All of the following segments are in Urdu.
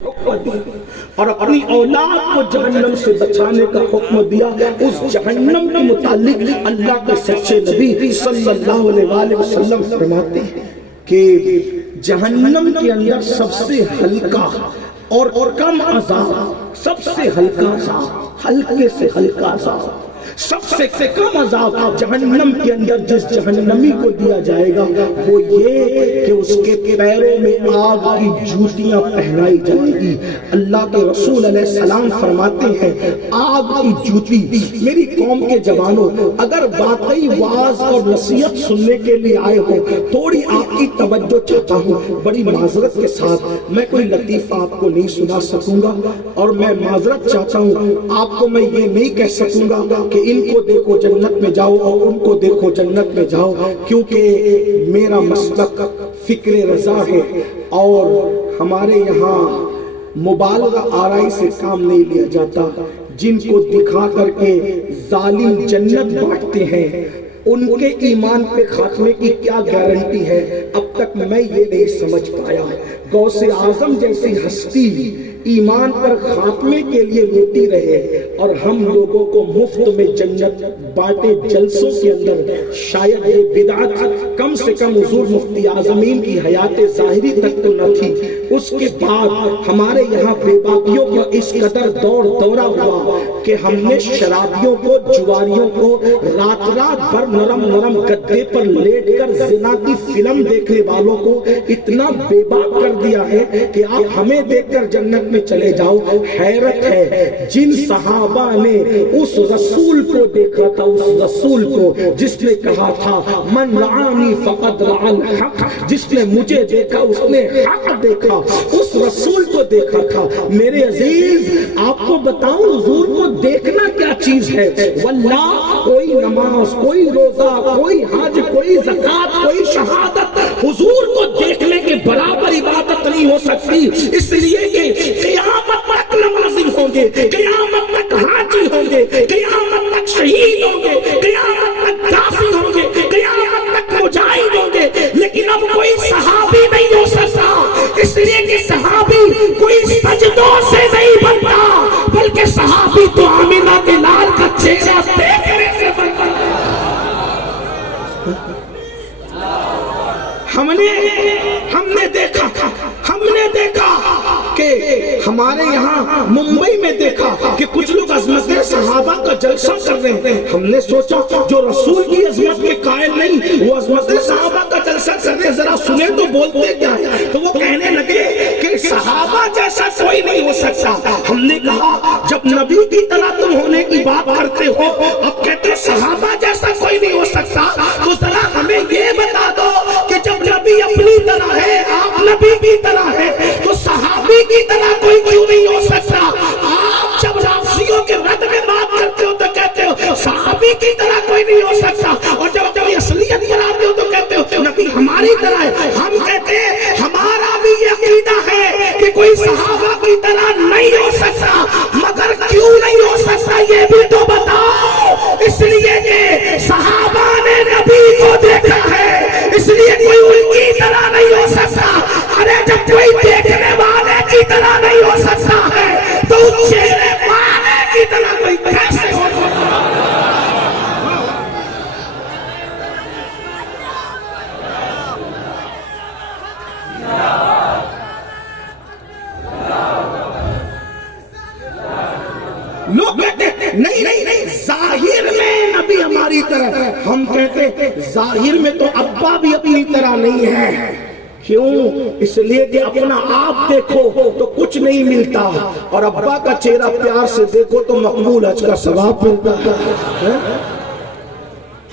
اور اپنی اولاد کو جہنم سے بچانے کا حکم دیا. اس جہنم کے متعلق اللہ کے سچے نبی صلی اللہ علیہ وسلم فرماتے ہیں کہ جہنم کے اندر سب سے ہلکا اور کم عذاب، سب سے ہلکا عذاب، ہلکے سے ہلکا عذاب، سب سے کم عذاب جہنم کے اندر جس جہنمی کو دیا جائے گا وہ یہ کہ اس کے پیروں میں آگ کی جوتیاں پہنائی جائیں گی. اللہ کے رسول علیہ السلام فرماتے ہیں آگ کی جوتی. میری قوم کے جوانوں، اگر واقعی واعظ اور نصیحت سننے کے لیے آئے ہو، تھوڑی آپ کی توجہ چاہتا ہوں. بڑی معذرت کے ساتھ میں کوئی لطیفہ آپ کو نہیں سنا سکوں گا، اور میں معذرت چاہتا ہوں. آپ کو میں یہ نہیں کہہ سکوں گا کہ ان کو دیکھو جنت میں جاؤ اور ان کو دیکھو جنت میں جاؤ، کیونکہ میرا مسلک فکر رضا ہے اور ہمارے یہاں مبالغہ آرائی سے کام نہیں لیا جاتا. جن کو دکھا کر کے ظالم جنت بانٹتے ہیں ان کے ایمان پہ خاتمے کی کیا گارنٹی ہے، اب تک میں یہ نہیں سمجھ پایا. غوث اعظم جیسی ہستی ایمان پر خاتمے کے لیے روتی رہے اور ہم لوگوں کو مفت میں جنت بانٹے جلسوں کے اندر، شاید یہ بدعت کم سے کم حضور مفتی اعظمین کی حیات ظاہری تک تو نہ تھی. اس کے بعد ہمارے یہاں بے باکیوں کا اس قدر دورہ ہوا کہ ہم نے شرابیوں کو، جواریوں کو رات بھر نرم گدے پر لیٹ کر زنا کی فلم دیکھنے والوں کو اتنا بے باک کر دیا ہے کہ آپ ہمیں دیکھ کر جنت میں چلے جاؤ. حیرت ہے جن صحابہ نے اس رسول کو دیکھا تھا، اس رسول کو جس نے کہا تھا من رعانی فقد رعا الحق، جس نے مجھے دیکھا اس نے حق دیکھا، اس رسول کو دیکھا تھا. میرے عزیز آپ کو بتاؤں حضور کو دیکھنا کیا چیز ہے. واللہ کوئی نماز، کوئی روزہ، کوئی حج، کوئی زکات، کوئی شہادت حضور کو دیکھنے کے برابر عبادت نہیں ہو سکتی. اس لیے کہ قیامت تک نمازی ہوں گے، قیامت تک حاجی ہوں گے، قیامت تک شہید ہوں گے، قیامت تک کافی ہوں گے، قیامت تک مجاہد ہوں گے، لیکن اب کوئی صحابی نہیں ہو سکتا. اس لیے کہ صحابی کوئی سجدوں سے نہیں بنتا، بلکہ صحابی تو آمینہ کے لال کا چہرہ دیکھنے سے بنتا. ہم نے دیکھا کہ ہمارے یہاں ممبئی میں دیکھا کہ کچھ لوگ عظمت صحابہ کا جلسہ کر رہے ہیں. ہم نے سوچا جو رسول کی عظمت کے قائل نہیں وہ عظمت صحابہ کا جلسہ کر رہے، ذرا سنیں تو بولتے کیا ہے. تو وہ کہنے لگے کہ صحابہ جیسا کوئی نہیں ہو سکتا. ہم نے کہا جب نبی کی طرح تم ہونے کی بات کرتے ہو، اب کہتے صحابہ جیسا کوئی نہیں ہو سکتا، تو ذرا ہمیں یہ بتا دو کہ جب نبی اپنی طرح ہے، آپ نبی کی طرح ہے، تو صحابی کی طرح کوئی کیوں نہیں ہو سکتا. آپ جب رافضیوں کے رد میں بات کرتے ہو تو کہتے ہو صحابی کی طرح کوئی نہیں ہو سکتا، اور جب کوئی اصلیت بناتے ہو تو کہتے ہو نبی ہماری طرح ہے. ہم کہتے ہیں ہمارا بھی یہ عقیدہ ہے کہ کوئی صحابہ کی طرح نہیں ہو سکتا، مگر کیوں نہیں ہو سکتا یہ بھی تو بتاؤ. اس لیے کہ صحابہ نے نبی کو دیکھا ہے، اس لیے کوئی ان کی طرح نہیں ہو سکتا. ارے جب کوئی دیکھنے والے کی طرح نہیں ہو سکتا ہے تو چہرے والے کی طرح کوئی کیسے ہو سکتا ہے؟ لوگ کہتے نہیں ظاہر میں نبی ہماری طرح ہے. ہم کہتے ظاہر میں تو ابا بھی اپنی طرح نہیں ہے. کیوں؟ اس لیے کہ اپنا آپ دیکھو تو کچھ نہیں ملتا، اور ابا کا چہرہ پیار سے دیکھو تو مقبول حج کا ثواب ملتا ہے.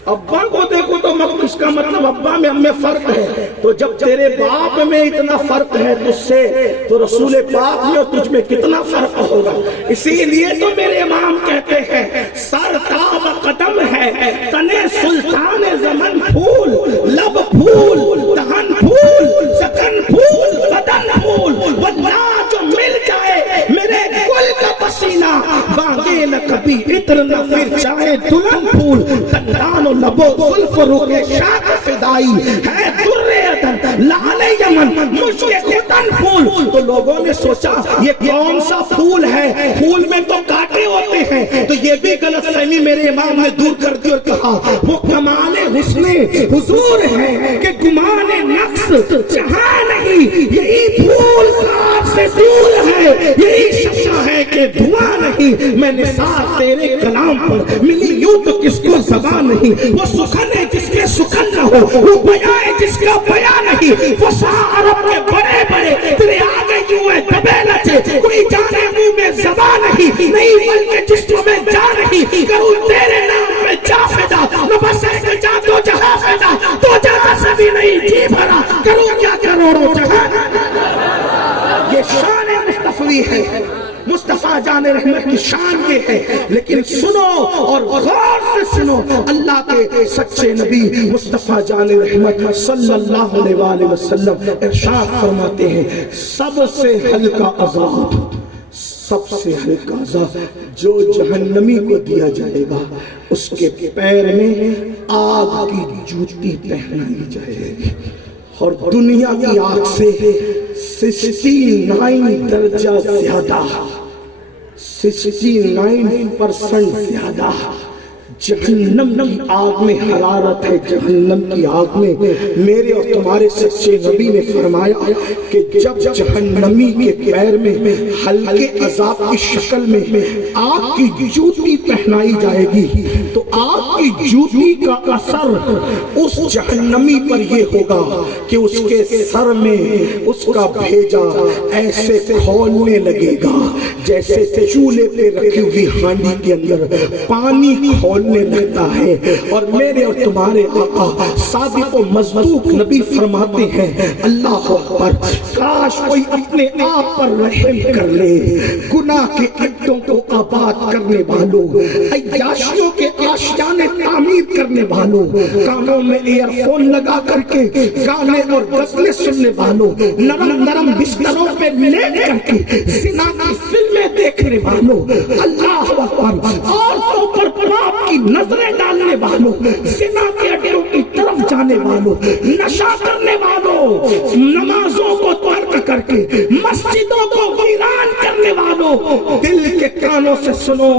ابا کو دیکھو تو اس کا مطلب ابا میں ہم میں فرق ہے. تو جب تیرے باپ میں اتنا فرق ہے تجھ سے، تو رسول پاک میں اور تجھ میں کتنا فرق ہوگا. اسی لیے تو میرے امام کہتے ہیں سر تاب قدم ہے تنے سلطان زمن پھول، لب پھول، دہن پھول، سکن پھول، بدن پھول. واللہ جو مل جائے میرے گل کا پسینہ، باغے نہ کبھی عطر نہ پھر چاہے دلہن پھول. دندان و لبو زلف روکے شاک فدائی ہے در عدن، لعل یمن مشک ختن پھول. تو لوگوں نے سوچا یہ کون سا پھول ہے, پھول میں تو کانٹے ہوتے ہیں. تو یہ بھی غلط فہمی میرے امام نے دور کر دی اور کہا وہ کمال حسن حضور ہے کہ گمان نقص جہاں نہیں, یہی پھول خار سے دور ہے, یہی شمع ہے کہ دھواں نہیں. میں نثار تیرے کلام پر ملی یوں تو کس کو زبان نہیں. وہ سخن ہے جس میں سخن نہ ہو, وہ بیان ہے جس کا بیان نہیں. وہ عرب کے بڑے بڑے تیرے آگے یوں ہے دبے لچے, کوئی جانے منہ میں زبان نہیں, نہیں بلکہ جس کو میں جا نہیں کروں تیرے نام پہ جا فدا. نہ بس ہے جا تو جہاں فدا, تو جہاں سے بھی نہیں جی بھرا, کروں کیا کروڑوں جہاں. یہ شان مصطفی ہے, مصطفیٰ جان رحمت کی شان یہ ہے. لیکن سنو اور غور سے سنو, اللہ کے سچے نبی مصطفیٰ جان رحمت صلی اللہ علیہ وآلہ وسلم ارشاد فرماتے ہیں سب سے ہلکا عذاب, سب سے ہلکا عذاب جو جہنمی کو دیا جائے گا, اس کے پیر میں آگ کی جوتی پہنائی جائے گی, اور دنیا کی آگ سے 69 درجہ زیادہ, 69% زیادہ جہنم کی آگ میں حرارت ہے. جہنم کی آگ میں میرے اور تمہارے سچے نبی نے فرمایا کہ جب جہنمی کے پیر میں ہلکے عذاب کی شکل میں آگ کی جوتی پہنائی جائے گی, تو آگ کی جوتی کا اثر اس جہنمی پر یہ ہوگا کہ اس کے سر میں اس کا بھیجا ایسے کھولنے لگے گا جیسے چولہے پہ رکھی ہوئی ہانڈی کے اندر پانی کھولنے لگتا ہے. اور میرے اور تمہارے آقا صادق و مصدوق نبی فرماتے ہیں اللہ اکبر, کاش کوئی اپنے آپ پر رحم کر لے. گناہ کے اڈوں کو آباد کرنے والوں, عیاشیوں کے آشیانے تعمیر کرنے والوں, کانوں میں ایئر فون لگا کر کے گانے اور غزلیں سننے والوں, نرم نرم بستروں پہ لیٹ کر کے زنا کی فلمیں دیکھنے والوں, اللہ اکبر, عورتوں پر پاپ کی نظریں ڈالنے والوں, زنا کے اڈوں کی طرف جانے والوں, نشہ کرنے والوں, نمازوں کو ترک کر کے مسجدوں کو ویران کرنے والوں, دل کے کانوں سے سنو,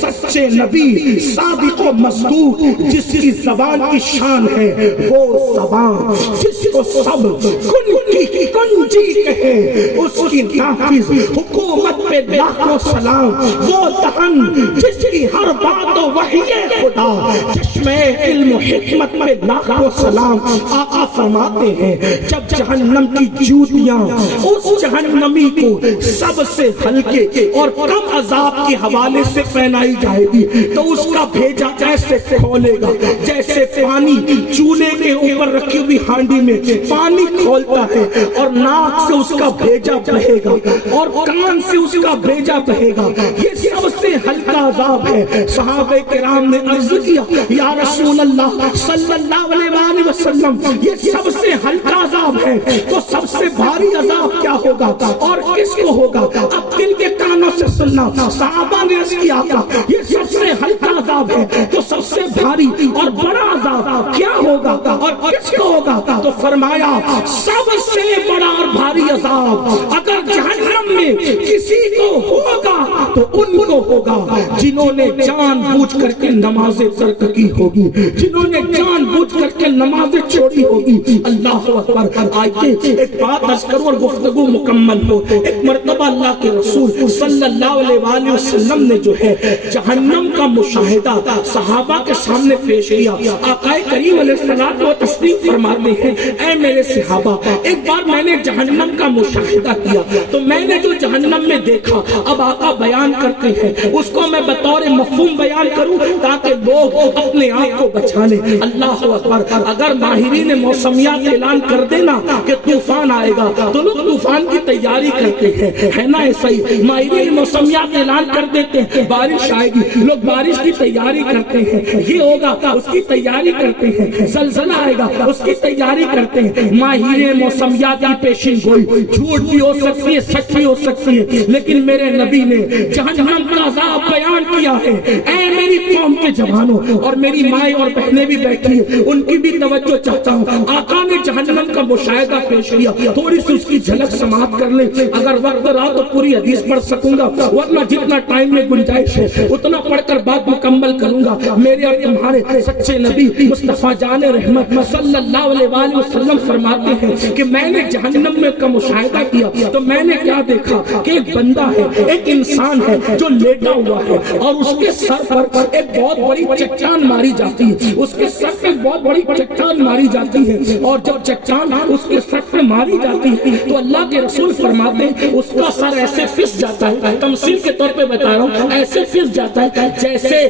سچے نبی صادق و مصدوق جس کی زبان کی شان ہے, وہ زبان جس کو سب کن کی کنجی کہے, اس کی نافذ حکومت پہ لاکھوں سلام, وہ دہن جس کی ہر بات و وحی خدا, چشمے علم و حکمت پہ لاکھوں سلام. آقا فرماتے ہیں جب جہنم کی جوتیاں اس جہنمی کو سب سے ہلکے اور کم عذاب کے حوالے سے پہنائی جائے گی, تو اس کا بھیجا ایسے کھولے گا جیسے پانی چولہے کے اوپر رکھی ہوئی ہانڈی میں پانی کھولتا ہے, اور ناک سے اس کا بھیجا بہے گا اور کان سے اس کا بھیجا بہے گا. یہ سب سے ہلکا عذاب ہے. صحابہ کرام نے عرض کیا یا رسول اللہ صلی اللہ علیہ وآلہ وسلم, یہ سب سے ہلکا عذاب ہے, تو سب سے بھاری عذاب کیا ہوگا اور کس کو ہوگا؟ اب دل کے کانوں سے سننا. صحابہ نے عرض کیا یہ سب سے ہلکا عذاب ہے, تو سب سے بھاری اور بڑا عذاب کیا ہوگا اور کس کو ہوگا؟ تو فرمایا سب سے بڑا اور بھاری عذاب اگر جہنم میں کسی کو ہوگا تو ان کو ہوگا جنہوں نے جان بوجھ کر کے نمازیں ترک کی ہوگی, جنہوں نے جان بوجھ کر کے نمازیں چھوڑی ہوگی. اللہ اکبر. آئیے ایک بات عرض کروں اور گفتگو مکمل ہو. ایک مرتبہ اللہ کے رسول صلی اللہ علیہ وآلہ وسلم نے جو ہے جہنم کا مشاہدہ صحابہ کے سامنے پیش کیا. آقا کریم علیہ السلام کو تسلیم فرماتے ہیں اے میرے صحابہ, ایک بار میں نے جہنم کا مشاہدہ کیا, تو میں نے جو جہنم میں دیکھا اب آقا بیان کرتے ہیں, اس کو میں بطور مفہوم بیان کروں تاکہ لوگ اپنے آپ کو بچا لیں. اللہ اکبر. اگر ماہرین موسمیات اعلان کر دینا کہ طوفان آئے گا تو لوگ طوفان کی تیاری کرتے ہیں, ہے نا ایسا ہی؟ ماہرین موسمیات اعلان کر دیتے ہیں بارش آئے گی, لوگ بارش کی تیاری کرتے ہیں, یہ ہوگا اس کی تیاری کرتے ہیں, زلزلہ آئے گا اس کی تیاری کرتے ہیں. ماہرین موسمیات کی پیشین گوئی جھوٹ بھی ہو سکتی ہے, سچ بھی ہو سکتی ہے, لیکن میرے نبی نے جہنم کا عذاب بیان کیا ہے. اے میری قوم کے جوانوں, اور میری مائیں اور بہنیں بھی بیٹھی ہیں, ان کی بھی توجہ چاہتا ہوں آقا نے جہنم کا مشاہدہ پیش کیا، تھوڑی سی اس کی جھلک سماعت کر لیں، اگر وقت رہا تو پوری حدیث پڑھ سکوں گا، ورنہ جتنا ٹائم میں گنجائش ہے اتنا پڑھ کر بات مکمل کروں گا۔ میرے اور تمہارے سچے نبی مصطفیٰ جان رحمت صلی اللہ علیہ وآلہ وسلم فرماتے ہیں کہ میں نے جہنم میں کا مشاہدہ کیا تو میں نے کیا دیکھا کہ ایک بندہ ہے، ایک انسان ہے جو لیٹا ہوا ہے اور اس کے سر پر ایک بہت بڑی چٹان ماری جاتی ہے، اس کے سر پر بہت بڑی چٹان ماری جاتی ہے، اور جب چٹان اس کے سر پر ماری جاتی ہے تو اللہ کے رسول فرماتے ہیں اس کا سر ایسے پھس جاتا ہے، تمثیل کے طور پہ بتا رہا ہوں، ایسے پھس جاتا ہے جیسے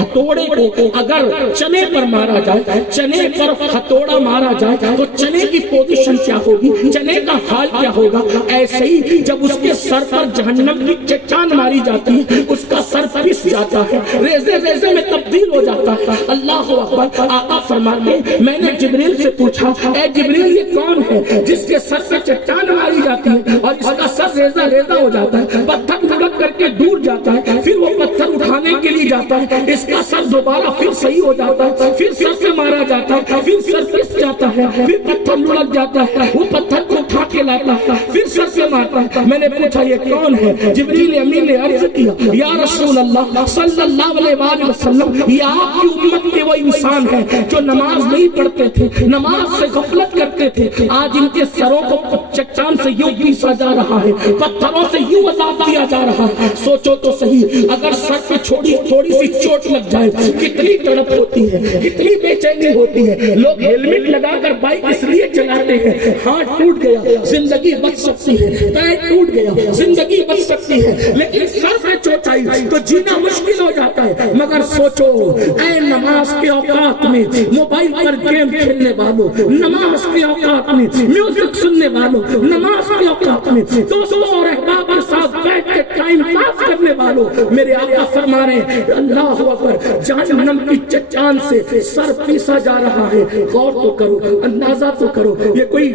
ہتھوڑے کو اگر چنے پر مارا جائے، چنے پر ہتھوڑا مارا جائے تو چنے کی پوزیشن کیا ہوگی، چنے کا حال کیا ہوگا، ایسے ہی جب اس کے سر پر جہنم کی چٹان ماری جاتی ہے اس کا سر پھس جاتا ہے، ریزے ریزے میں تبدیل ہو جاتا ہے۔ اللہ اکبر۔ آقا فرماتے ہیں میں نے جبریل سے پوچھا اے جبریل یہ کون ہے جس کے سر سے چٹان ماری جاتی ہے اور اس کا سر ریزہ ریزہ ہو جاتا ہے، پتھر لڑک کر کے دور جاتا ہے، پھر وہ پتھر اٹھانے کے لیے جاتا ہے، اس کا سر دوبارہ پھر صحیح ہو جاتا ہے، پھر سر سے مارا جاتا ہے، پھر سر پھس جاتا ہے، پھر پتھر لڑک جاتا ہے، وہ پتھر کو اٹھا کے لاتا ہے، پھر سر سے مارتا ہے۔ میں نے پوچھا یہ کون ہے؟ جبریل امین نے عرض کیا یا رسول اللہ صلی اللہ علیہ وآلہ وسلم یہ آپ کی امت کے وہ انسان ہیں جو نماز نہیں پڑھتے تھے، نماز سے غفلت کرتے تھے، آج ان کے سروں کو چٹان سے یوں پیسا جا رہا ہے، پتھروں سے یوں عذاب دیا جا رہا ہے۔ سوچو تو صحیح اگر سر پہ تھوڑی سی چوٹ لگ جائے کتنی تڑپ ہوتی ہے، کتنی بے چینی ہوتی ہے۔ لوگ ہیلمٹ لگا کر بائک اس لیے چلاتے ہیں ہاتھ ٹوٹ گیا زندگی بچ سکتی ہے، پیر ٹوٹ گیا زندگی بچ سکتی ہے، لیکن سر پہ چوٹ آئی تو جینا مشکل ہو جاتا ہے۔ مگر سوچو اے نماز کے اوقات میں موبائل پر گیم کھیلنے والوں، نماز کے اوقات میں میوزک سننے والوں، نماز کے اوقات میں دوستوں اور احباب کے ساتھ بیٹھ کے ٹائم پاس کرنے والوں، میرے آقا فرما رہے ہیں اللہ اکبر جہنم کی چٹان سے سر پیسا جا رہا ہے۔ غور تو کرو، اندازہ تو کرو، یہ کوئی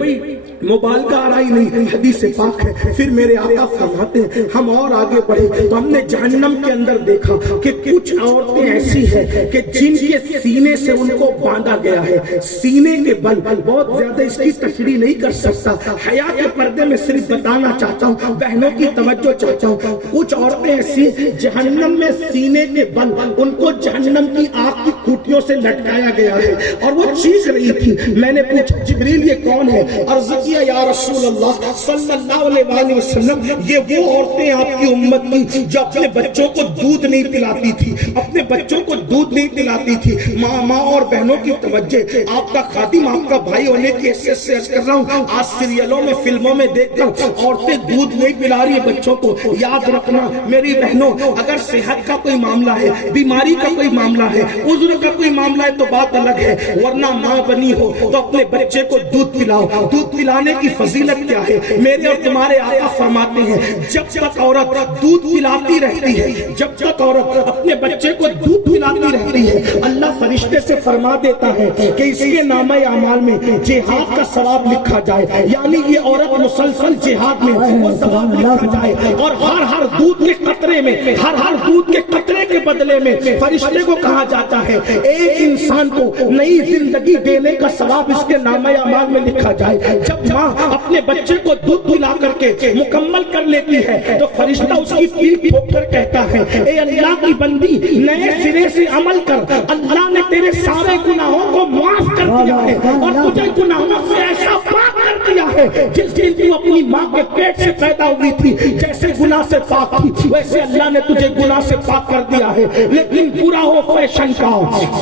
مبالغہ آرائی نہیں، حدیث پاک ہے۔ پھر میرے آقا فرماتے ہیں ہم اور آگے بڑھے تو ہم نے جہنم کے اندر دیکھا کہ کچھ عورتیں ایسی ہیں کہ جن کے سینے سے ان کو باندھا گیا ہے، سینے کے بل، بہت زیادہ اس کی تشریح نہیں کر سکتا، حیا کے پردے میں صرف بتانا چاہتا ہوں، بہنوں کی توجہ چاہتا ہوں، کچھ عورتیں ایسی جہنم میں سینے کے بل ان کو جہنم کی آگ کی کھوٹیوں سے لٹکایا گیا ہے اور وہ چیخ رہی تھی۔ میں نے پوچھا جبریل یہ کون ہے؟ عرض کیا یا رسول اللہ صلی اللہ علیہ وآلہ وسلم یہ وہ عورتیں آپ کی امت کی جو اپنے بچوں کو دودھ نہیں پلاتی تھی، اپنے بچوں کو دودھ نہیں پلاتی تھی۔ ماں اور بہنوں کی توجہ، آپ کا خادم آپ کا بھائی ہونے کی حیثیت سے عرض کر رہا ہوں، آج سیریلوں میں فلموں میں دیکھ کر عورتیں دودھ نہیں پلا رہی بچوں کو۔ یاد رکھنا میری بہنوں اگر صحت کا کوئی معاملہ ہے، بیماری کا کوئی معاملہ ہے، عذر کا کوئی معاملہ ہے تو بات الگ ہے، ورنہ ماں بنی ہو تو اپنے بچے کو دودھ پلاؤ۔ دودھ پلانے کی فضیلت کیا ہے؟ میرے اور تمہارے آقا فرماتے ہیں جب تک عورت دودھ پلاتی رہتی ہے، جب تک عورت اپنے بچے کو دودھ پلاتی رہتی ہے، اللہ فرشتے سے فرما دیتا ہے کہ اس کے نامہ اعمال میں جہاد کا ثواب لکھا جائے، یعنی یہ عورت مسلسل جہاد میں وہ ثواب لکھا جائے، اور ہر دودھ کے قطرے میں، ہر دودھ کے قطرے کے بدلے میں فرشتے کو کہا جاتا ہے ایک انسان کو نئی زندگی دینے کا ثواب اس کے نامہ اعمال میں لکھا جائے۔ جب ماں اپنے بچے کو دودھ پلا کر کے مکمل کر لیتی ہے تو فرشتہ اس کی پیٹھ ٹھوک کر کہتا ہے اے اللہ کی بندی نئے سرے سے عمل کر، اللہ نے تیرے سارے گناہوں کو معاف کر دیا ہے اور تجھے گناہوں سے ایسا پاک کر دیا ہے جس دن تو اپنی ماں کے پیٹ سے پیدا ہوئی تھی جیسے گناہ سے پاک تھی ویسے اللہ نے تجھے گناہ سے پاک کر دیا ہے۔ لیکن برا ہو فیشن کا،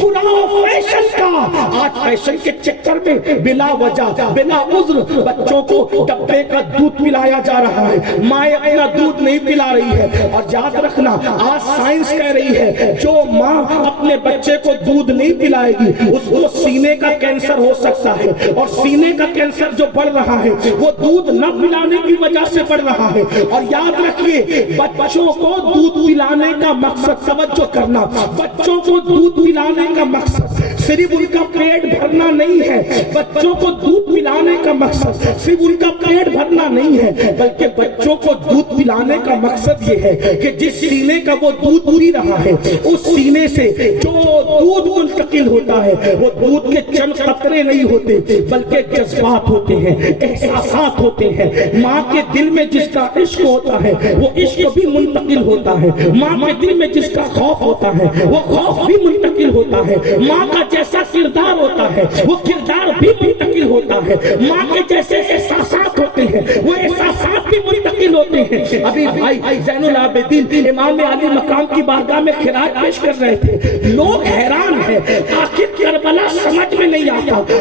برا ہو فیشن کا، آج فیشن کے چکر میں بلا وجہ بلا عذر بچوں کو ڈبے کا دودھ پلایا جا رہا ہے، ماں اپنا دودھ نہیں پلا رہی ہے۔ اور یاد رکھنا آج سائنس کہہ رہی ہے جو ماں اپنے بچے کو دودھ نہیں پلائے گی اس کو سینے کا کینسر ہو سکتا ہے، اور سینے کا کینسر جو بڑھ رہا ہے وہ دودھ نہ پلانے کی وجہ سے بڑھ رہا ہے۔ اور یاد رکھیے بچوں کو دودھ پلانے کا مقصد، توجہ کرنا، بچوں کو دودھ پلانے کا مقصد صرف ان کا پیٹ بھرنا نہیں ہے، بچوں کو دودھ پلانے کا مقصد صرف ان کا پیٹ بھرنا نہیں ہے، بلکہ بچوں کو دودھ پلانے کا مقصد یہ ہے کہ جس سینے کا وہ دودھ پی رہا ہے اس سینے سے جو دودھ منتقل ہوتا ہے وہ دودھ کے چند قطرے نہیں ہوتے بلکہ جذبات ہوتے ہیں، احساسات ہوتے ہیں۔ ماں کے دل میں جس کا عشق ہوتا ہے وہ عشق بھی منتقل ہوتا ہے، ماں کے دل میں جس کا خوف ہوتا ہے وہ خوف بھی منتقل ہوتا ہے، ماں کا جیسا کردار ہوتا ہے وہ کردار بھی منتقل ہوتا ہے، ماں کے جیسے احساسات ہوتے ہیں وہ احساسات بھی منتقل ہوتے ہیں۔ ابھی بھائی زین العابدین امام علی مقام کی بارگاہ میں خراج پیش کر رہے تھے، لوگ حیران ہیں آخر کربلا سمجھ میں نہیں آتا،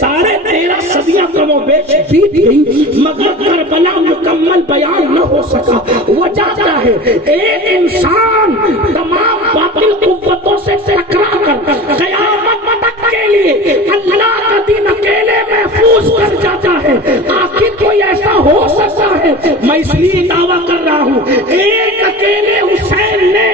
سارے 13 صدیاں کم و بیش بیت گئی مگر کربلا مکمل بیان نہ ہو سکا۔ وجہ کیا ہے؟ ایک انسان تمام باطل قوتوں سے ٹکرا کر قیامت تک کے لیے اللہ کا دین اکیلے محفوظ کر جاتا ہے۔ آخر کوئی ایسا ہو سکتا ہے؟ میں اس لیے دعویٰ کر رہا ہوں ایک اکیلے حسین نے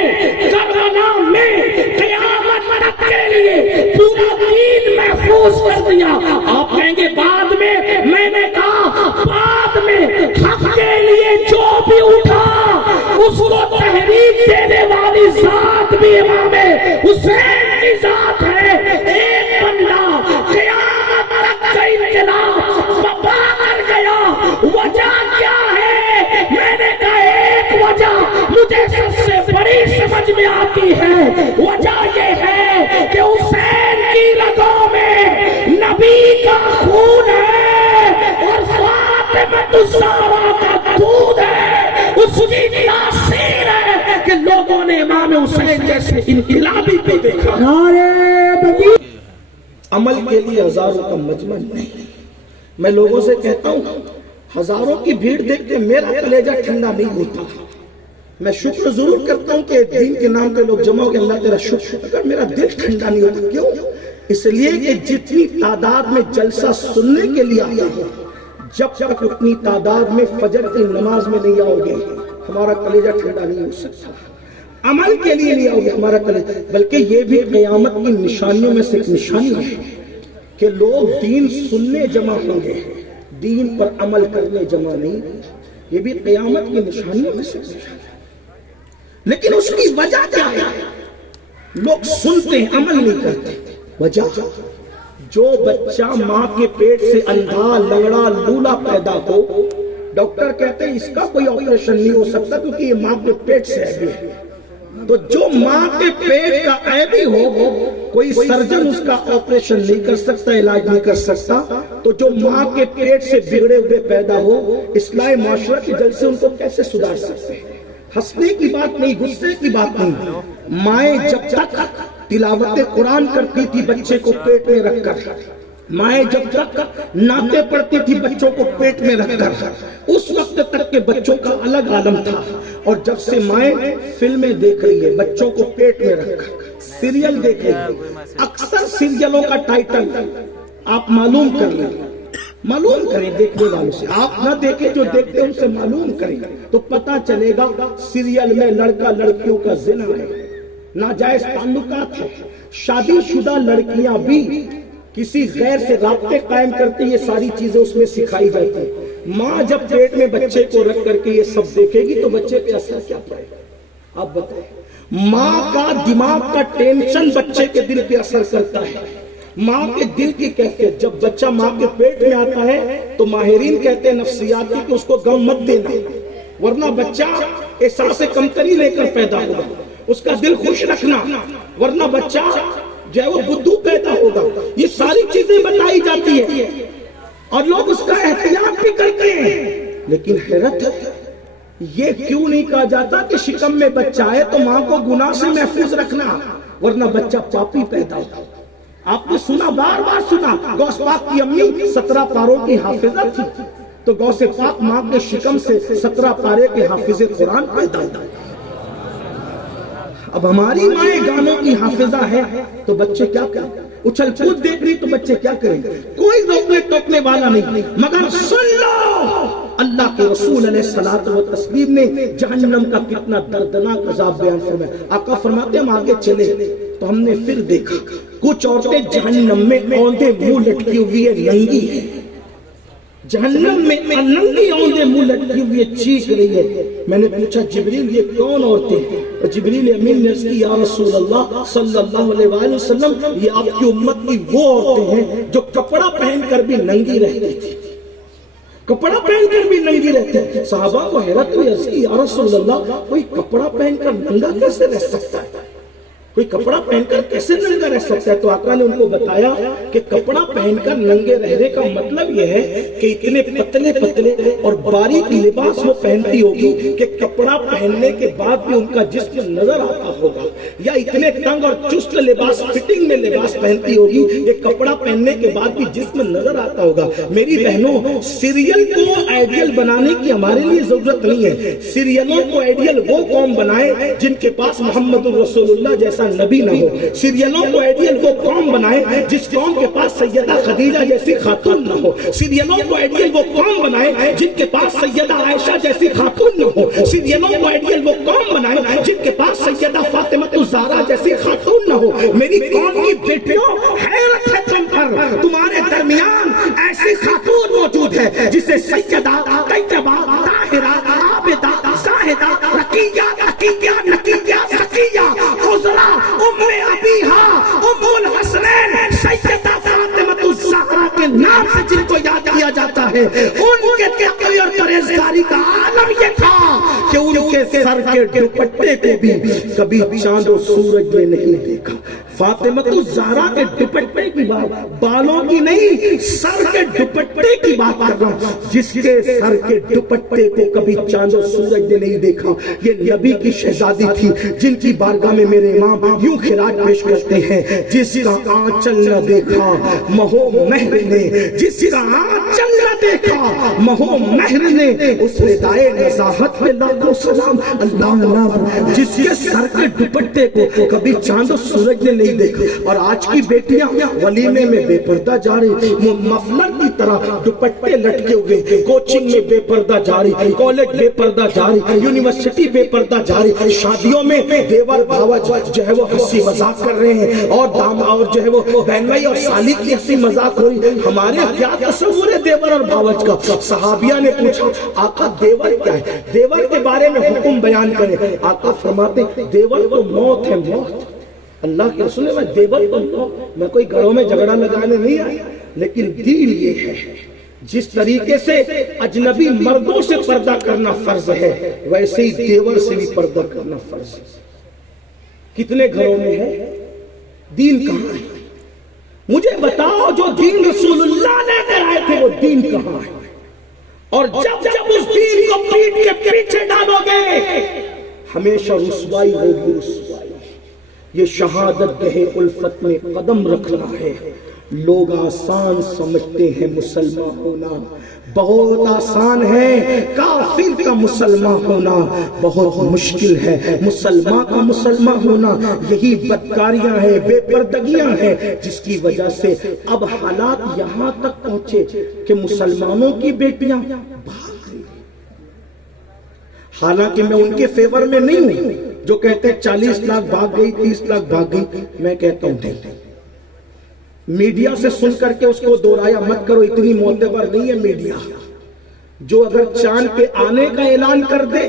کربلا میں قیامت تک کے لیے پورا دین محفوظ کر دیا۔ آپ کہیں گے بعد میں نے کہا بعد میں حق کے لیے جو بھی اٹھا اس کو تحریک دینے والی ذات بھی امام حسین کی ذات ہے۔ ایک بندہ قیامت تک کا انقلاب بپا کر گیا، وجہ کیا ہے؟ میں نے کہا ایک وجہ مجھے سب سے بڑی سمجھ میں آتی ہے، وجہ یہ ہے کہ حسین کی رگوں میں نبی کا خون ہے اور فاطمہ الزہرا کا دودھ ہے، اس کی تاثیر ہے کہ لوگوں نے امام حسین جیسے انقلابی کو دیکھا۔ عمل کے لیے ہزاروں کا مجمع نہیں۔ میں لوگوں سے کہتا ہوں ہزاروں کی بھیڑ دیکھ کے میرا کلیجہ ٹھنڈا نہیں ہوتا، میں شکر ضرور کرتا ہوں کہ دین کے نام پہ لوگ جمع ہو کے اللہ تیرا شکر، اگر میرا دل ٹھنڈا نہیں ہوتا۔ کیوں؟ اس لیے کہ جتنی تعداد میں جلسہ سننے کے لیے آیا ہے جب تک اتنی تعداد میں فجر کی نماز میں نہیں آؤ گے ہمارا کلیجہ ٹھنڈا نہیں ہو سکتا۔ عمل کے لیے نہیں آؤ گے ہمارا کلیجہ، بلکہ یہ بھی قیامت کی نشانیوں میں سے ایک نشانی ہے کہ لوگ دین سننے جمع ہوں گے، دین پر عمل کرنے جمع نہیں، یہ بھی قیامت کی نشانیوں میں سے نشانی ہے۔ لیکن اس کی وجہ کیا ہے؟ لوگ سنتے ہیں عمل نہیں کرتے۔ وجہ جو بچہ ماں کے پیٹ سے اندھا لنگڑا لولا پیدا ہو، ڈاکٹر کہتے ہیں اس کا کوئی آپریشن نہیں ہو سکتا کیونکہ یہ ماں کے پیٹ سے عیبی ہے۔ تو جو ماں کے پیٹ کا عیبی ہو کوئی سرجن اس کا آپریشن نہیں کر سکتا، علاج نہیں کر سکتا۔ تو جو ماں کے پیٹ سے بگڑے ہوئے پیدا ہو اصلاح معاشرہ کے جل سے ان کو کیسے سدھار سکتے ہیں؟ ہنسنے کی بات نہیں، غصے کی بات نہیں۔ مائیں جب تک تلاوت قرآن کرتی تھی بچے کو پیٹ میں رکھ کر، مائیں جب تک نعتیں پڑھتی تھی بچوں کو پیٹ میں رکھ کر، اس وقت تک کے بچوں کا الگ عالم تھا۔ اور جب سے مائیں فلمیں دیکھ رہی ہے بچوں کو پیٹ میں رکھ کر، سیریل دیکھ رہی ہے، اکثر سیریلوں کا ٹائٹل آپ معلوم کر لیں، معلوم کریں دیکھنے والوں سے، آپ نہ دیکھیں جو دیکھتے ہیں ان سے معلوم کریں تو پتہ چلے گا سیریل میں لڑکا لڑکیوں کا زنا ہے، ناجائز تعلقات ہے، شادی شدہ لڑکیاں بھی کسی غیر سے رابطے قائم کرتے، یہ ساری چیزیں اس میں سکھائی جاتی ہیں۔ ماں جب پیٹ میں بچے کو رکھ کر کے یہ سب دیکھے گی تو بچے پہ اثر کیا پڑے گا آپ بتائیں؟ ماں کا دماغ کا ٹینشن بچے کے دل پہ اثر کرتا ہے۔ ماں کے دل کی کیفیت جب بچہ ماں کے پیٹ میں آتا ہے تو ماہرین کہتے ہیں نفسیاتی کہ اس کو غم مت دینا، ورنہ بچہ احساس کمتری لے کر پیدا ہوگا، اس کا دل خوش رکھنا، ورنہ بچہ جو ہے وہ بدھو پیدا ہوگا۔ یہ ساری چیزیں بتائی جاتی ہے اور لوگ اس کا احتیاط بھی کرتے ہیں، لیکن حیرت ہے یہ کیوں نہیں کہا جاتا کہ شکم میں بچہ ہے تو ماں کو گناہ سے محفوظ رکھنا، ورنہ بچہ پاپی پیدا ہوگا۔ آپ نے سنا، بار بار سنا، غوث پاک کی امی 17 پاروں کی حافظہ تھی تو غوث پاک ماں کے شکم سے 17 پارے کے حافظ قرآن پیدا ہوئے۔ اب ہماری مائیں گانوں کی حافظہ ہے تو بچے کیا کریں؟ اچھل کود دیکھ رہی تو بچے کیا کریں؟ کوئی روکنے ٹوکنے والا نہیں، مگر سن لو اللہ کے رسول علیہ الصلوۃ والتسلیم نے جہنم کا کتنا دردناک عذاب بیان فرمایا۔ آقا فرماتے ہم آگے چلے تو ہم نے پھر دیکھا کچھ عورتیں جہنم میں اوندے منہ لٹکی ہوئی ہے، ننگی ہے، جہنم میں ننگی اوندے منہ لٹکی ہوئی ہے، چیخ رہی ہے۔ میں نے پوچھا جبریل یہ کون عورتیں ہیں؟ اور جبریل امین نے عرض کی یا رسول اللہ صلی اللہ علیہ وآلہ وسلم یہ آپ کی امت کی وہ عورتیں ہیں جو کپڑا پہن کر بھی ننگی رہتی تھی، کپڑا پہن کر بھی ننگی رہتے ہیں۔ صحابہ کو حیرت ہوئی، عرض کی یا رسول اللہ کوئی کپڑا پہن کر ننگا کیسے رہ سکتا ہے، کوئی کپڑا پہن کر کیسے ننگا رہ سکتا ہے؟ تو آقا نے ان کو بتایا کہ کپڑا پہن کر ننگے رہنے کا مطلب یہ ہے کہ اتنے پتلے پتلے اور باریک لباس وہ پہنتی ہوگی کہ کپڑا پہننے کے بعد بھی ان کا جسم نظر آتا ہوگا، یا اتنے تنگ اور چست لباس، فٹنگ میں لباس پہنتی ہوگی کہ کپڑا پہننے کے بعد بھی جسم نظر آتا ہوگا۔ میری بہنوں، سیریل کو آئیڈیل بنانے کی ہمارے لیے ضرورت نہیں ہے، سیریلوں کو آئیڈیل وہ قوم بنائے جن کے پاس محمد رسول اللہ جیسا نبی نہ ہو، سیریلوں کو آئیڈیل وہ قوم بنائے جس قوم کے پاس سیدہ خدیجہ جیسی خاتون نہ ہو، سیریلوں کو آئیڈیل وہ قوم بنائے جن کے پاس سیدہ عائشہ جیسی خاتون نہ ہو، سیریلوں کو آئیڈیل وہ قوم بنائے جن کے پاس سیدہ فاطمہ الزہرا جیسی خاتون نہ ہو۔ میری قوم کی بیٹیوں، حیرت ہے تم پر، تمہارے درمیان ایسی خاتون موجود ہے جسے سیدہ طیبہ طاہرہ عابدہ زاہدہ رقیہ تقیہ نقیہ سقیہ عذرا ام ابیہا ام الحسنین سیدہ فاطمہ الزہرا کے نام سے جن کو یاد کیا جاتا ہے، ان کے تقوی اور پرہیزگاری کا عالم یہ تھا کہ ان کے سر کے دوپٹے کو بھی کبھی چاند و سورج نے نہیں دیکھا۔ فاطمہ الزہرا کے دوپٹے کی بات، بالوں کی نہیں، سر کے دوپٹے کی بات کر رہا ہوں، جس کے سر کے دوپٹے کو کبھی چاند و سورج نے نہیں دیکھا۔ یہ نبی کی شہزادی تھی جن کی بارگاہ میں میرے امام یوں خراج پیش کرتے ہیں، جس کا آنچل نہ دیکھا مہو مہر نے، جس کا آنچل نہ دیکھا مہو مہر نے، اس ندائے نزاہت پہ لاکھوں سلام اللہ اللہ، جس کے سر کے دوپٹے کو کبھی چاند و سورج نے نہیں دیکھا۔ اور آج کی بیٹیاں ولیمے میں بے پردہ جا رہی، مفلر کی طرح دوپٹے لٹکے ہوئے، کوچنگ میں بے پردہ جا رہی، کالج بے پردہ جا رہی، یونیورسٹی بے پردہ جا رہی، شادیوں میں دیور بھاوج جو ہے وہ ہنسی مذاق کر رہے ہیں، اور دام اور جو ہے وہ بہن بھائی اور سالی کی ہنسی مذاق ہو رہی۔ ہمارے کیا تصور ہے دیور اور بھاوج کا؟ صحابیہ نے پوچھا آقا دیور کیا ہے، دیور کے بارے میں حکم بیان کریں۔ آقا فرماتے دیور تو موت ہے، موت۔ اللہ کے رسول میں دیور تو موت، میں کوئی گھروں میں جھگڑا لگانے نہیں آیا، لیکن دین یہ ہے جس طریقے سے اجنبی مردوں سے پردہ کرنا فرض ہے، ویسے ہی دیور سے بھی پردہ کرنا فرض ہے۔ کتنے گھروں میں ہے؟ دین کہاں ہے؟ مجھے بتاؤ، جو دین رسول اللہ نے کرائے تھے وہ دین کہاں ہے؟ اور جب اس دین کو پیٹ کے پیچھے ڈالو گے ہمیشہ رسوائی ہوگی، رسوائی۔ یہ شہادت گہ الفت میں قدم رکھنا ہے۔ لوگ آسان سمجھتے ہیں مسلمان ہونا، بہت آسان ہے کافر کا مسلمان ہونا، بہت مشکل ہے مسلمان کا مسلمان ہونا۔ یہی بدکاریاں ہیں، بے پردگیاں ہیں، جس کی وجہ سے اب حالات یہاں تک پہنچے کہ مسلمانوں کی بیٹیاں بھاگ رہی۔ حالانکہ میں ان کے فیور میں نہیں ہوں جو کہتے ہیں 40 لاکھ بھاگ گئی، 30 لاکھ بھاگ گئی۔ میں کہتا ہوں نہیں، میڈیا سے سن کر کے اس کو دوہرایا مت کرو، اتنی معتبر نہیں ہے میڈیا۔ جو اگر چاند پہ آنے کا اعلان کر دے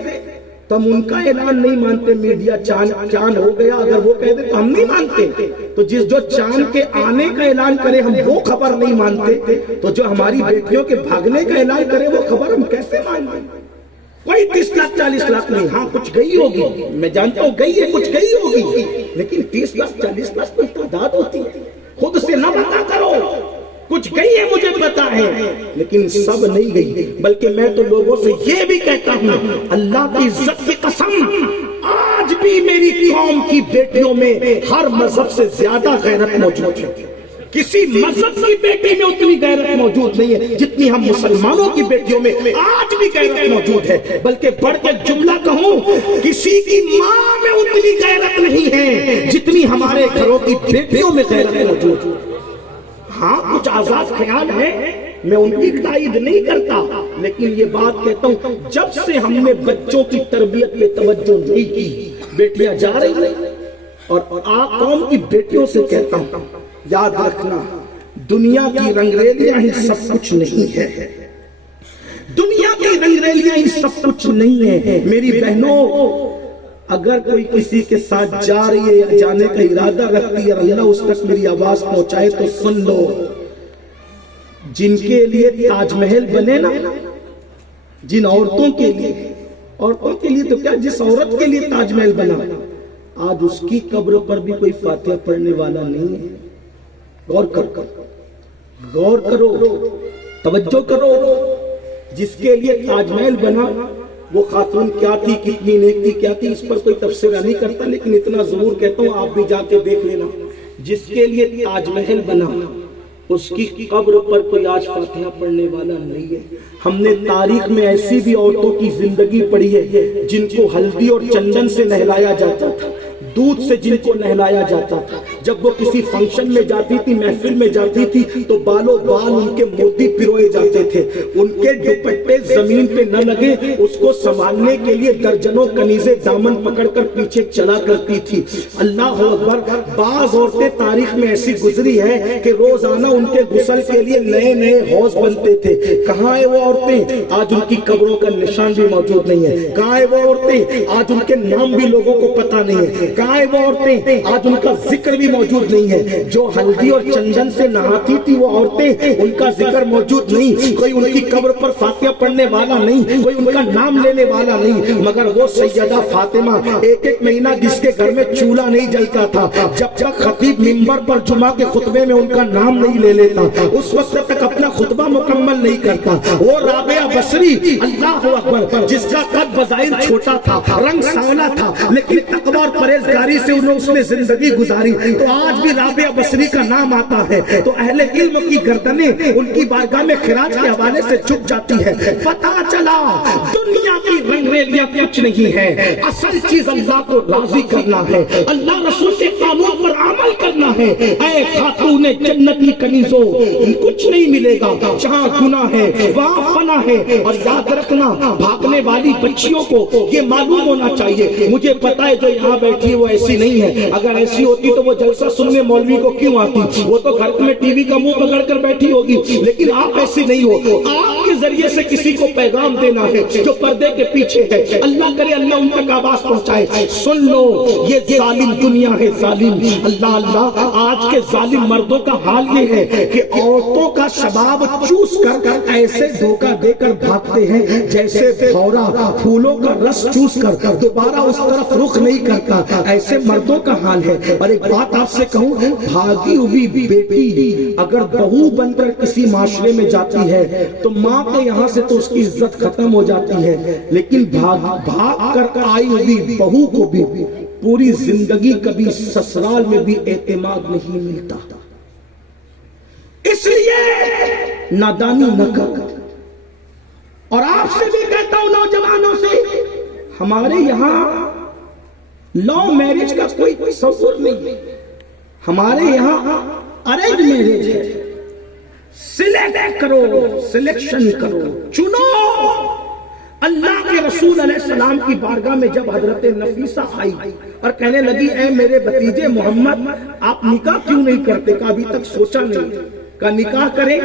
تو ہم ان کا اعلان نہیں مانتے، میڈیا چاند ہو گیا اگر وہ کہہ دے تو ہم نہیں مانتے۔ تو جو چاند کے آنے کا اعلان کرے ہم وہ خبر نہیں مانتے، تو جو ہماری بیٹیوں کے بھاگنے کا اعلان کرے وہ خبر ہم کیسے مانیں؟ کوئی 30 لاکھ 40 لاکھ نہیں، ہاں کچھ گئی ہوگی، میں جانتا ہوں گئی ہے، کچھ گئی ہوگی، لیکن 30 لاکھ 40 لاکھ کوئی تعداد ہوتی ہے؟ خود سے نہ پتا کرو، کچھ گئی ہے مجھے پتا ہے، لیکن سب نہیں گئی۔ بلکہ میں تو لوگوں سے یہ بھی کہتا ہوں، اللہ کی عزت کی قسم، آج بھی میری قوم کی بیٹیوں میں ہر مذہب سے زیادہ غیرت موجود ہے۔ کسی مذہب کی بیٹی میں اتنی غیرت موجود نہیں ہے جتنی ہم مسلمانوں کی بیٹیوں میں آج بھی غیرت موجود ہے۔ بلکہ بڑھ کے جملہ کہوں، کسی کی ماں میں اتنی غیرت نہیں ہے جتنی ہمارے گھروں کی بیٹیوں میں غیرت موجود ہے۔ ہاں کچھ آزاد خیال ہے، میں ان کی تائید نہیں کرتا، لیکن یہ بات کہتا ہوں جب سے ہم نے بچوں کی تربیت پہ توجہ نہیں کی، بیٹیاں جا رہی ہیں، اور قوم کی بیٹیوں سے کہتا ہوں، یاد رکھنا دنیا کی رنگریلیاں ہی سب کچھ نہیں ہے، دنیا کی رنگریلیاں ہی سب کچھ نہیں ہے۔ میری بہنوں، اگر کوئی کسی کے ساتھ جا رہی ہے یا جانے کا ارادہ رکھتی ہے اور اللہ اس تک میری آواز پہنچائے تو سن لو، جن کے لیے تاج محل بنے نا، جن عورتوں کے لیے تو کیا، جس عورت کے لیے تاج محل بنا، آج اس کی قبر پر بھی کوئی فاتحہ پڑھنے والا نہیں ہے۔ غور کرو، توجہ کرو، جس کے لیے تاج محل بنا وہ خاتون کیا تھی، کتنی نیک تھی، کیا تھی، اس پر کوئی تبصرہ نہیں کرتا، لیکن اتنا ضرور کہتا ہوں آپ بھی جا کے دیکھ لینا، جس کے لیے تاج محل بنا اس کی قبر پر کوئی آج فاتحہ پڑھنے والا نہیں ہے۔ ہم نے تاریخ میں ایسی بھی عورتوں کی زندگی پڑھی ہے جن کو ہلدی اور چندن سے نہلایا جاتا تھا، دودھ سے جن کو نہلایا جاتا تھا، جب وہ کسی فنکشن میں جاتی تھی، محفل میں جاتی تھی تو بالوں بال ان کے موتی پروئے جاتے تھے، ان کے دوپٹے زمین پہ نہ لگے اس کو سنبھالنے کے لیے درجنوں کنیزیں دامن پکڑ کر پیچھے چلا کرتی تھی۔ اللہ اکبر، بعض عورتیں تاریخ میں ایسی گزری ہے کہ روزانہ ان کے غسل کے لیے نئے نئے حوض بنتے تھے۔ کہاں ہے وہ عورتیں؟ آج ان کی قبروں کا نشان بھی موجود نہیں ہے۔ کہاں ہے وہ عورتیں؟ آج ان کے نام بھی لوگوں کو پتہ نہیں ہے۔ کہاں ہے وہ عورتیں؟ آج ان کا ذکر بھی موجود نہیں ہے۔ جو ہلدی اور چندن سے نہاتی تھی وہ عورتیں، ان کا ذکر موجود نہیں، کوئی ان کی قبر پر فاتحہ پڑھنے والا نہیں، کوئی ان کا نام لینے والا نہیں، مگر وہ سیدہ فاطمہ ایک مہینہ جس کے گھر میں چولہا نہیں جلتا تھا، جب تک خطیب منبر پر جمعہ کے خطبے میں ان کا نام نہیں لے لیتا اس وقت تک اپنا خطبہ مکمل نہیں کرتا۔ وہ رابعہ بصری، اللہ اکبر، جس کا قد بظاہر چھوٹا تھا، رنگ سانولا تھا، لیکن تقوی اور پرہیزگاری سے اس نے زندگی گزاری، تو آج بھی رابعہ بصری کا نام آتا ہے تو اہل علم کی گردنیں ان کی بارگاہ میں خراج کے حوالے سے جھک جاتی ہے۔ پتہ چلا دنیا کی رنگریلیاں کچھ نہیں ہے، اصل چیز اللہ کو راضی کرنا ہے، اللہ رسول کے قانون پر عمل کرنا ہے۔ اے خاتون جنتی کنیزوں، کچھ نہیں ملے گا، جہاں گناہ ہے وہاں فنا ہے۔ اور یاد رکھنا، بھاگنے والی بچیوں کو یہ معلوم ہونا چاہیے، مجھے پتا ہے جو یہاں بیٹھی ہے وہ ایسی نہیں ہے، اگر ایسی ہوتی تو وہ جلسہ سننے مولوی کو کیوں آتی؟ وہ تو گھر میں ٹی وی کا منہ پکڑ کر بیٹھی ہوگی، لیکن آپ ایسی نہیں ہو۔ آپ کے ذریعے سے کسی کو پیغام دینا ہے جو پردے کے پیچھے ہے، اللہ کرے اللہ ان تک آواز پہنچائے۔ سن لو، یہ ظالم دنیا ہے، ظالم اللہ، آج کے ظالم مردوں کا حال یہ ہے کہ عورتوں کا شباب چوس کر ایسے دھوکہ دے کر بھاگتے ہیں جیسے بھورا پھولوں کا رس چوس کر دوبارہ اس طرف رخ نہیں کرتا، ایسے مردوں کا حال ہے۔ اور ایک بات آپ سے کہوں، بھاگی ہوئی بیٹی اگر بہو بن کر کسی معاشرے میں جاتی ہے تو ماں کے یہاں سے تو اس کی عزت ختم ہو جاتی ہے، لیکن بھاگ کر آئی ہوئی بہو کو بھی پوری زندگی کبھی سسرال میں بھی اعتماد نہیں ملتا۔ اس لیے نادانی نہ کر۔ اور آپ سے بھی کہتا ہوں نوجوانوں سے، ہمارے یہاں لو میرج کا کوئی تصور نہیں ہے، ہمارے یہاں ارینج میرج ہے۔ سلیکٹ کرو، سلیکشن کرو، چنو۔ اللہ کے رسول علیہ السلام کی بارگاہ میں جب حضرت نفیسہ آئی اور کہنے لگی، اے میرے بھتیجے محمد، آپ نکاح کیوں نہیں کرتے؟ کہا ابھی تک سوچا نہیں۔ کہا نکاح کریں؟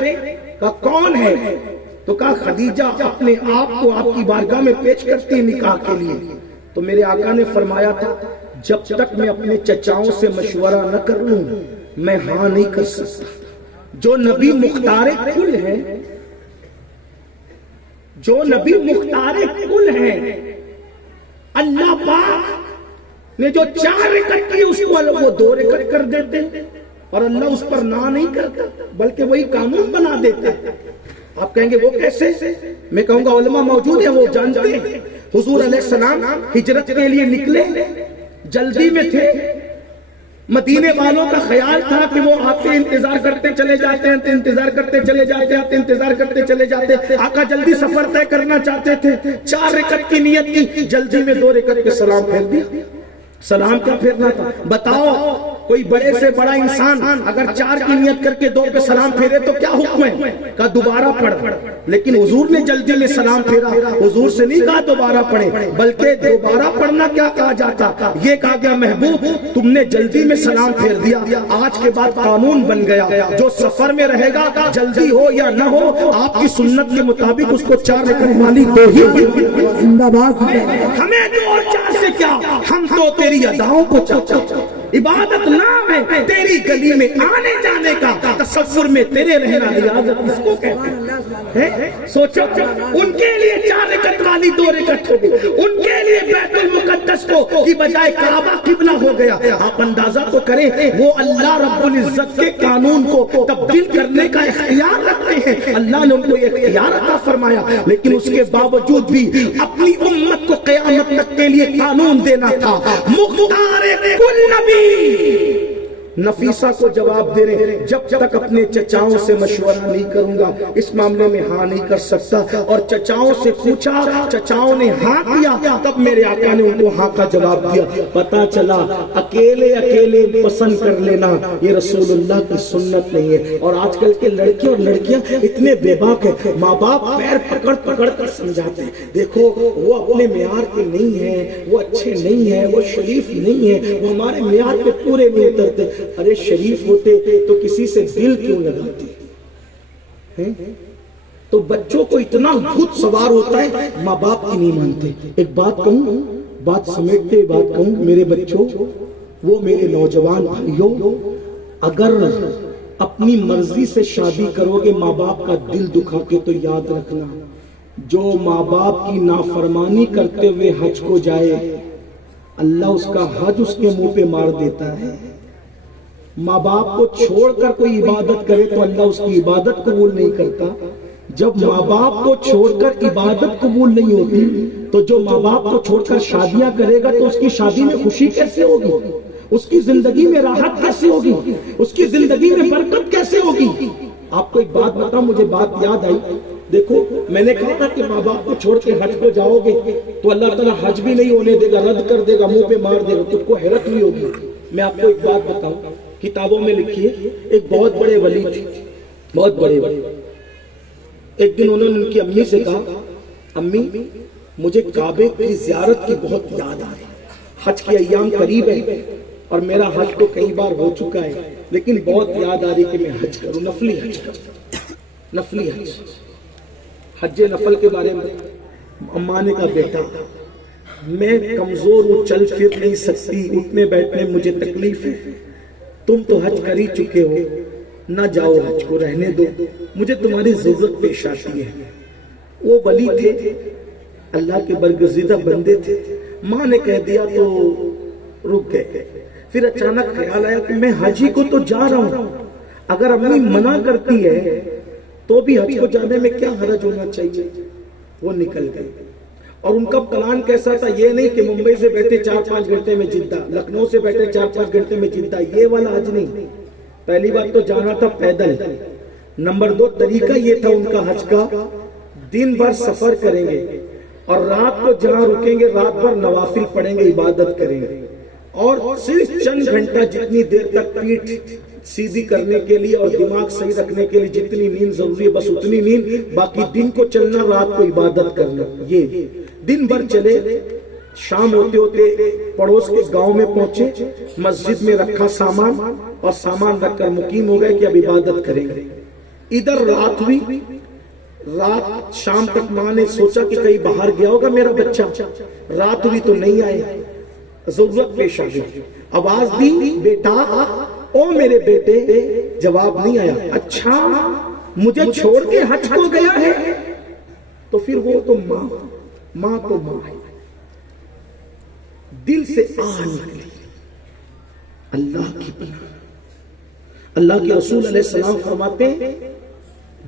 کہا کون ہے؟ تو کہا خدیجہ اپنے آپ کو آپ کی بارگاہ میں پیش کرتی ہے نکاح کے لیے۔ تو میرے آقا نے فرمایا تھا، جب تک میں اپنے چچاؤں سے مشورہ نہ کر لوں میں ہاں نہیں کر سکتا۔ جو نبی مختار کل ہے، جو نبی مختار کل ہے، اللہ پاک نے جو 4 رکعت کی اس کو وہ 2 رکعت کر دیتے، اور اللہ اس پر نہ نہیں کرتا بلکہ وہی قانون بنا دیتا۔ آپ کہیں گے وہ کیسے؟ میں کہوں گا علماء موجود ہیں، وہ جانتے ہیں۔ حضور علیہ السلام ہجرت کے لیے نکلے، جلدی میں تھے، مدینے والوں کا خیال تھا کہ وہ آتے انتظار کرتے چلے جاتے ہیں، انتظار کرتے چلے جاتے، آتے انتظار کرتے چلے جاتے۔ آقا جلدی سفر طے کرنا چاہتے تھے، 4 رکعت کی نیت کی، جلدی میں 2 رکعت کے سلام پھیر دیا۔ سلام کیا پھیرنا تھا؟ بتاؤ کوئی بڑے سے بڑا انسان اگر 4 کی نیت کر کے 2 پہ سلام پھیرے تو کیا حکم ہے؟ کہا دوبارہ پڑھ. لیکن حضور نے جلدی میں سلام پھیرا. حضور سے نہیں کہا دوبارہ پڑھے, بلکہ دوبارہ پڑھنا کیا کہا جاتا, یہ کہا گیا محبوب تم نے جلدی میں سلام پھیر دیا, آج کے بعد قانون بن گیا, جو سفر میں رہے گا جلدی ہو یا نہ ہو آپ کی سنت کے مطابق اس کو 4 رکعت والی دو ہی. ہمیں 2 اور 4 سے کیا, ہم تو تیری اداؤں کو چاہتے. عبادت نام ہے تیری گلی میں آنے جانے کا, تصور میں تیرے رہنا ریاضت اس کو کہتے ہیں. سوچو ان کے لیے 4 رکعت والی 2 رکعت ہو گئی, ان کے لیے بیت المقدس کو کی بجائے کعبہ قبلہ ہو گیا. آپ اندازہ تو کریں وہ اللہ رب العزت کے قانون کو تبدیل کرنے کا اختیار رکھتے ہیں. اللہ نے ان کو یہ اختیار عطا فرمایا, لیکن اس کے باوجود بھی اپنی امت کو قیامت تک کے لیے قانون دینا تھا. مختار کل نبی نفیسہ کو جواب دے رہے ہیں جب تک اپنے چچاؤں سے مشورہ نہیں کروں گا اس معاملے میں ہاں نہیں کر سکتا. اور چچاؤں سے پوچھا, چچاؤں نے ہاں کیا, تب میرے آقا نے ان کو ہاں کا جواب دیا. پتا چلا اکیلے پسند کر لینا یہ رسول اللہ کی سنت نہیں ہے. اور آج کل کے لڑکے اور لڑکیاں اتنے بے باک ہیں, ماں باپ پیر پکڑ کر سمجھاتے ہیں دیکھو وہ اپنے معیار کے نہیں ہیں, وہ اچھے نہیں ہیں, وہ شریف نہیں ہیں, وہ ہمارے معیار پہ پورے نہیں اترتے. ارے شریف ہوتے تو کسی سے دل کیوں لگاتے؟ تو بچوں کو اتنا خود سوار ہوتا ہے, ماں باپ کی نہیں مانتے. ایک بات کہوں, بات سمیٹتے بات کہوں, میرے بچوں, وہ میرے نوجوان بھائیوں, اگر اپنی مرضی سے شادی کرو گے ماں باپ کا دل دکھا کے تو یاد رکھنا جو ماں باپ کی نافرمانی کرتے ہوئے حج کو جائے اللہ اس کا حج اس کے منہ پہ مار دیتا ہے. ماں باپ کو چھوڑ کر کوئی عبادت کرے تو اللہ اس کی عبادت قبول نہیں کرتا. جب ماں باپ کو چھوڑ کر عبادت قبول نہیں ہوتی تو جو ماں باپ کو چھوڑ کر شادیاں کرے گا تو اس کی شادی میں خوشی کیسے ہوگی, اس کی زندگی میں راحت کیسے ہوگی, اس کی زندگی میں برکت کیسے ہوگی. آپ کو ایک بات بتاؤں, مجھے بات یاد آئی. دیکھو میں نے کہا تھا کہ ماں باپ کو چھوڑ کے حج کو جاؤ گے تو اللہ تعالیٰ حج بھی نہیں ہونے دے گا, رد کر دے گا, منہ پہ مار دے گا. تم کو حیرت نہیں ہوگی. میں آپ کو ایک بات بتاؤں, کتابوں میں لکھی ہے ایک بہت بڑے ولی تھے, بہت بڑے. ایک دن انہوں نے ان کی امی سے کہا امی مجھے کعبے کی زیارت کی بہت یاد آ رہی, حج کے ایام قریب ہے اور میرا حج تو کئی بار ہو چکا ہے لیکن بہت یاد آ رہی کہ میں حج کروں, نفلی حج کروں, نفلی حج. حج نفل کے بارے میں اماں نے کہا بیٹا میں کمزور ہوں, چل پھر نہیں سکتی, اٹھنے بیٹھنے مجھے تکلیف ہے, تم تو حج کر ہی چکے ہو, نہ جاؤ حج کو, رہنے دو, مجھے تمہاری ضرورت پیش آتی ہے. وہ ولی تھے, اللہ کے برگزیدہ بندے تھے. ماں نے کہہ دیا تو رک گئے. پھر اچانک خیال آیا کہ میں حج کو تو جا رہا ہوں, اگر امی منع کرتی ہے تو بھی حج کو جانے میں کیا حرج ہونا چاہیے. وہ نکل گئے. اور ان کا پلان کیسا تھا, یہ نہیں کہ ممبئی سے بیٹھے 4-5 گھنٹے میں جدہ, لکھنؤ سے بیٹھے 4-5 گھنٹے میں جدہ, یہ والا حج نہیں. پہلی بات تو جانا تھا پیدل. نمبر 2 طریقہ یہ تھا ان کا حج کا, دن بھر سفر کریں گے اور رات کو جہاں رکیں گے رات بھر نوافل پڑھیں گے, عبادت کریں گے, اور صرف چند گھنٹہ جتنی دیر تک پیٹھ سیدھی کرنے کے لیے اور دماغ صحیح رکھنے کے لیے جتنی نیند ضروری ہے بس اتنی نیند, باقی دن کو چلنا, رات کو عبادت کرنا. یہ دن بھر چلے, شام ہوتے ہوتے پڑوس کے گاؤں میں پہنچے, مسجد میں رکھا سامان اور سامان رکھ کر مقیم ہو گئے کہ اب عبادت کریں گے. ادھر رات ہوئی, رات شام تک ماں نے سوچا کہ کہیں باہر گیا ہوگا میرا بچہ, رات ہوئی تو نہیں آئے, ضرورت پیش آ گئی, آواز دی بیٹا او میرے بیٹے, جواب نہیں آیا. اچھا مجھے چھوڑ کے حج کو گیا ہے, تو پھر وہ تو ماں تو ماں ہے. دل سے آہ نکلی, اللہ کی پناہ. اللہ کے رسول علیہ السلام فرماتے ہیں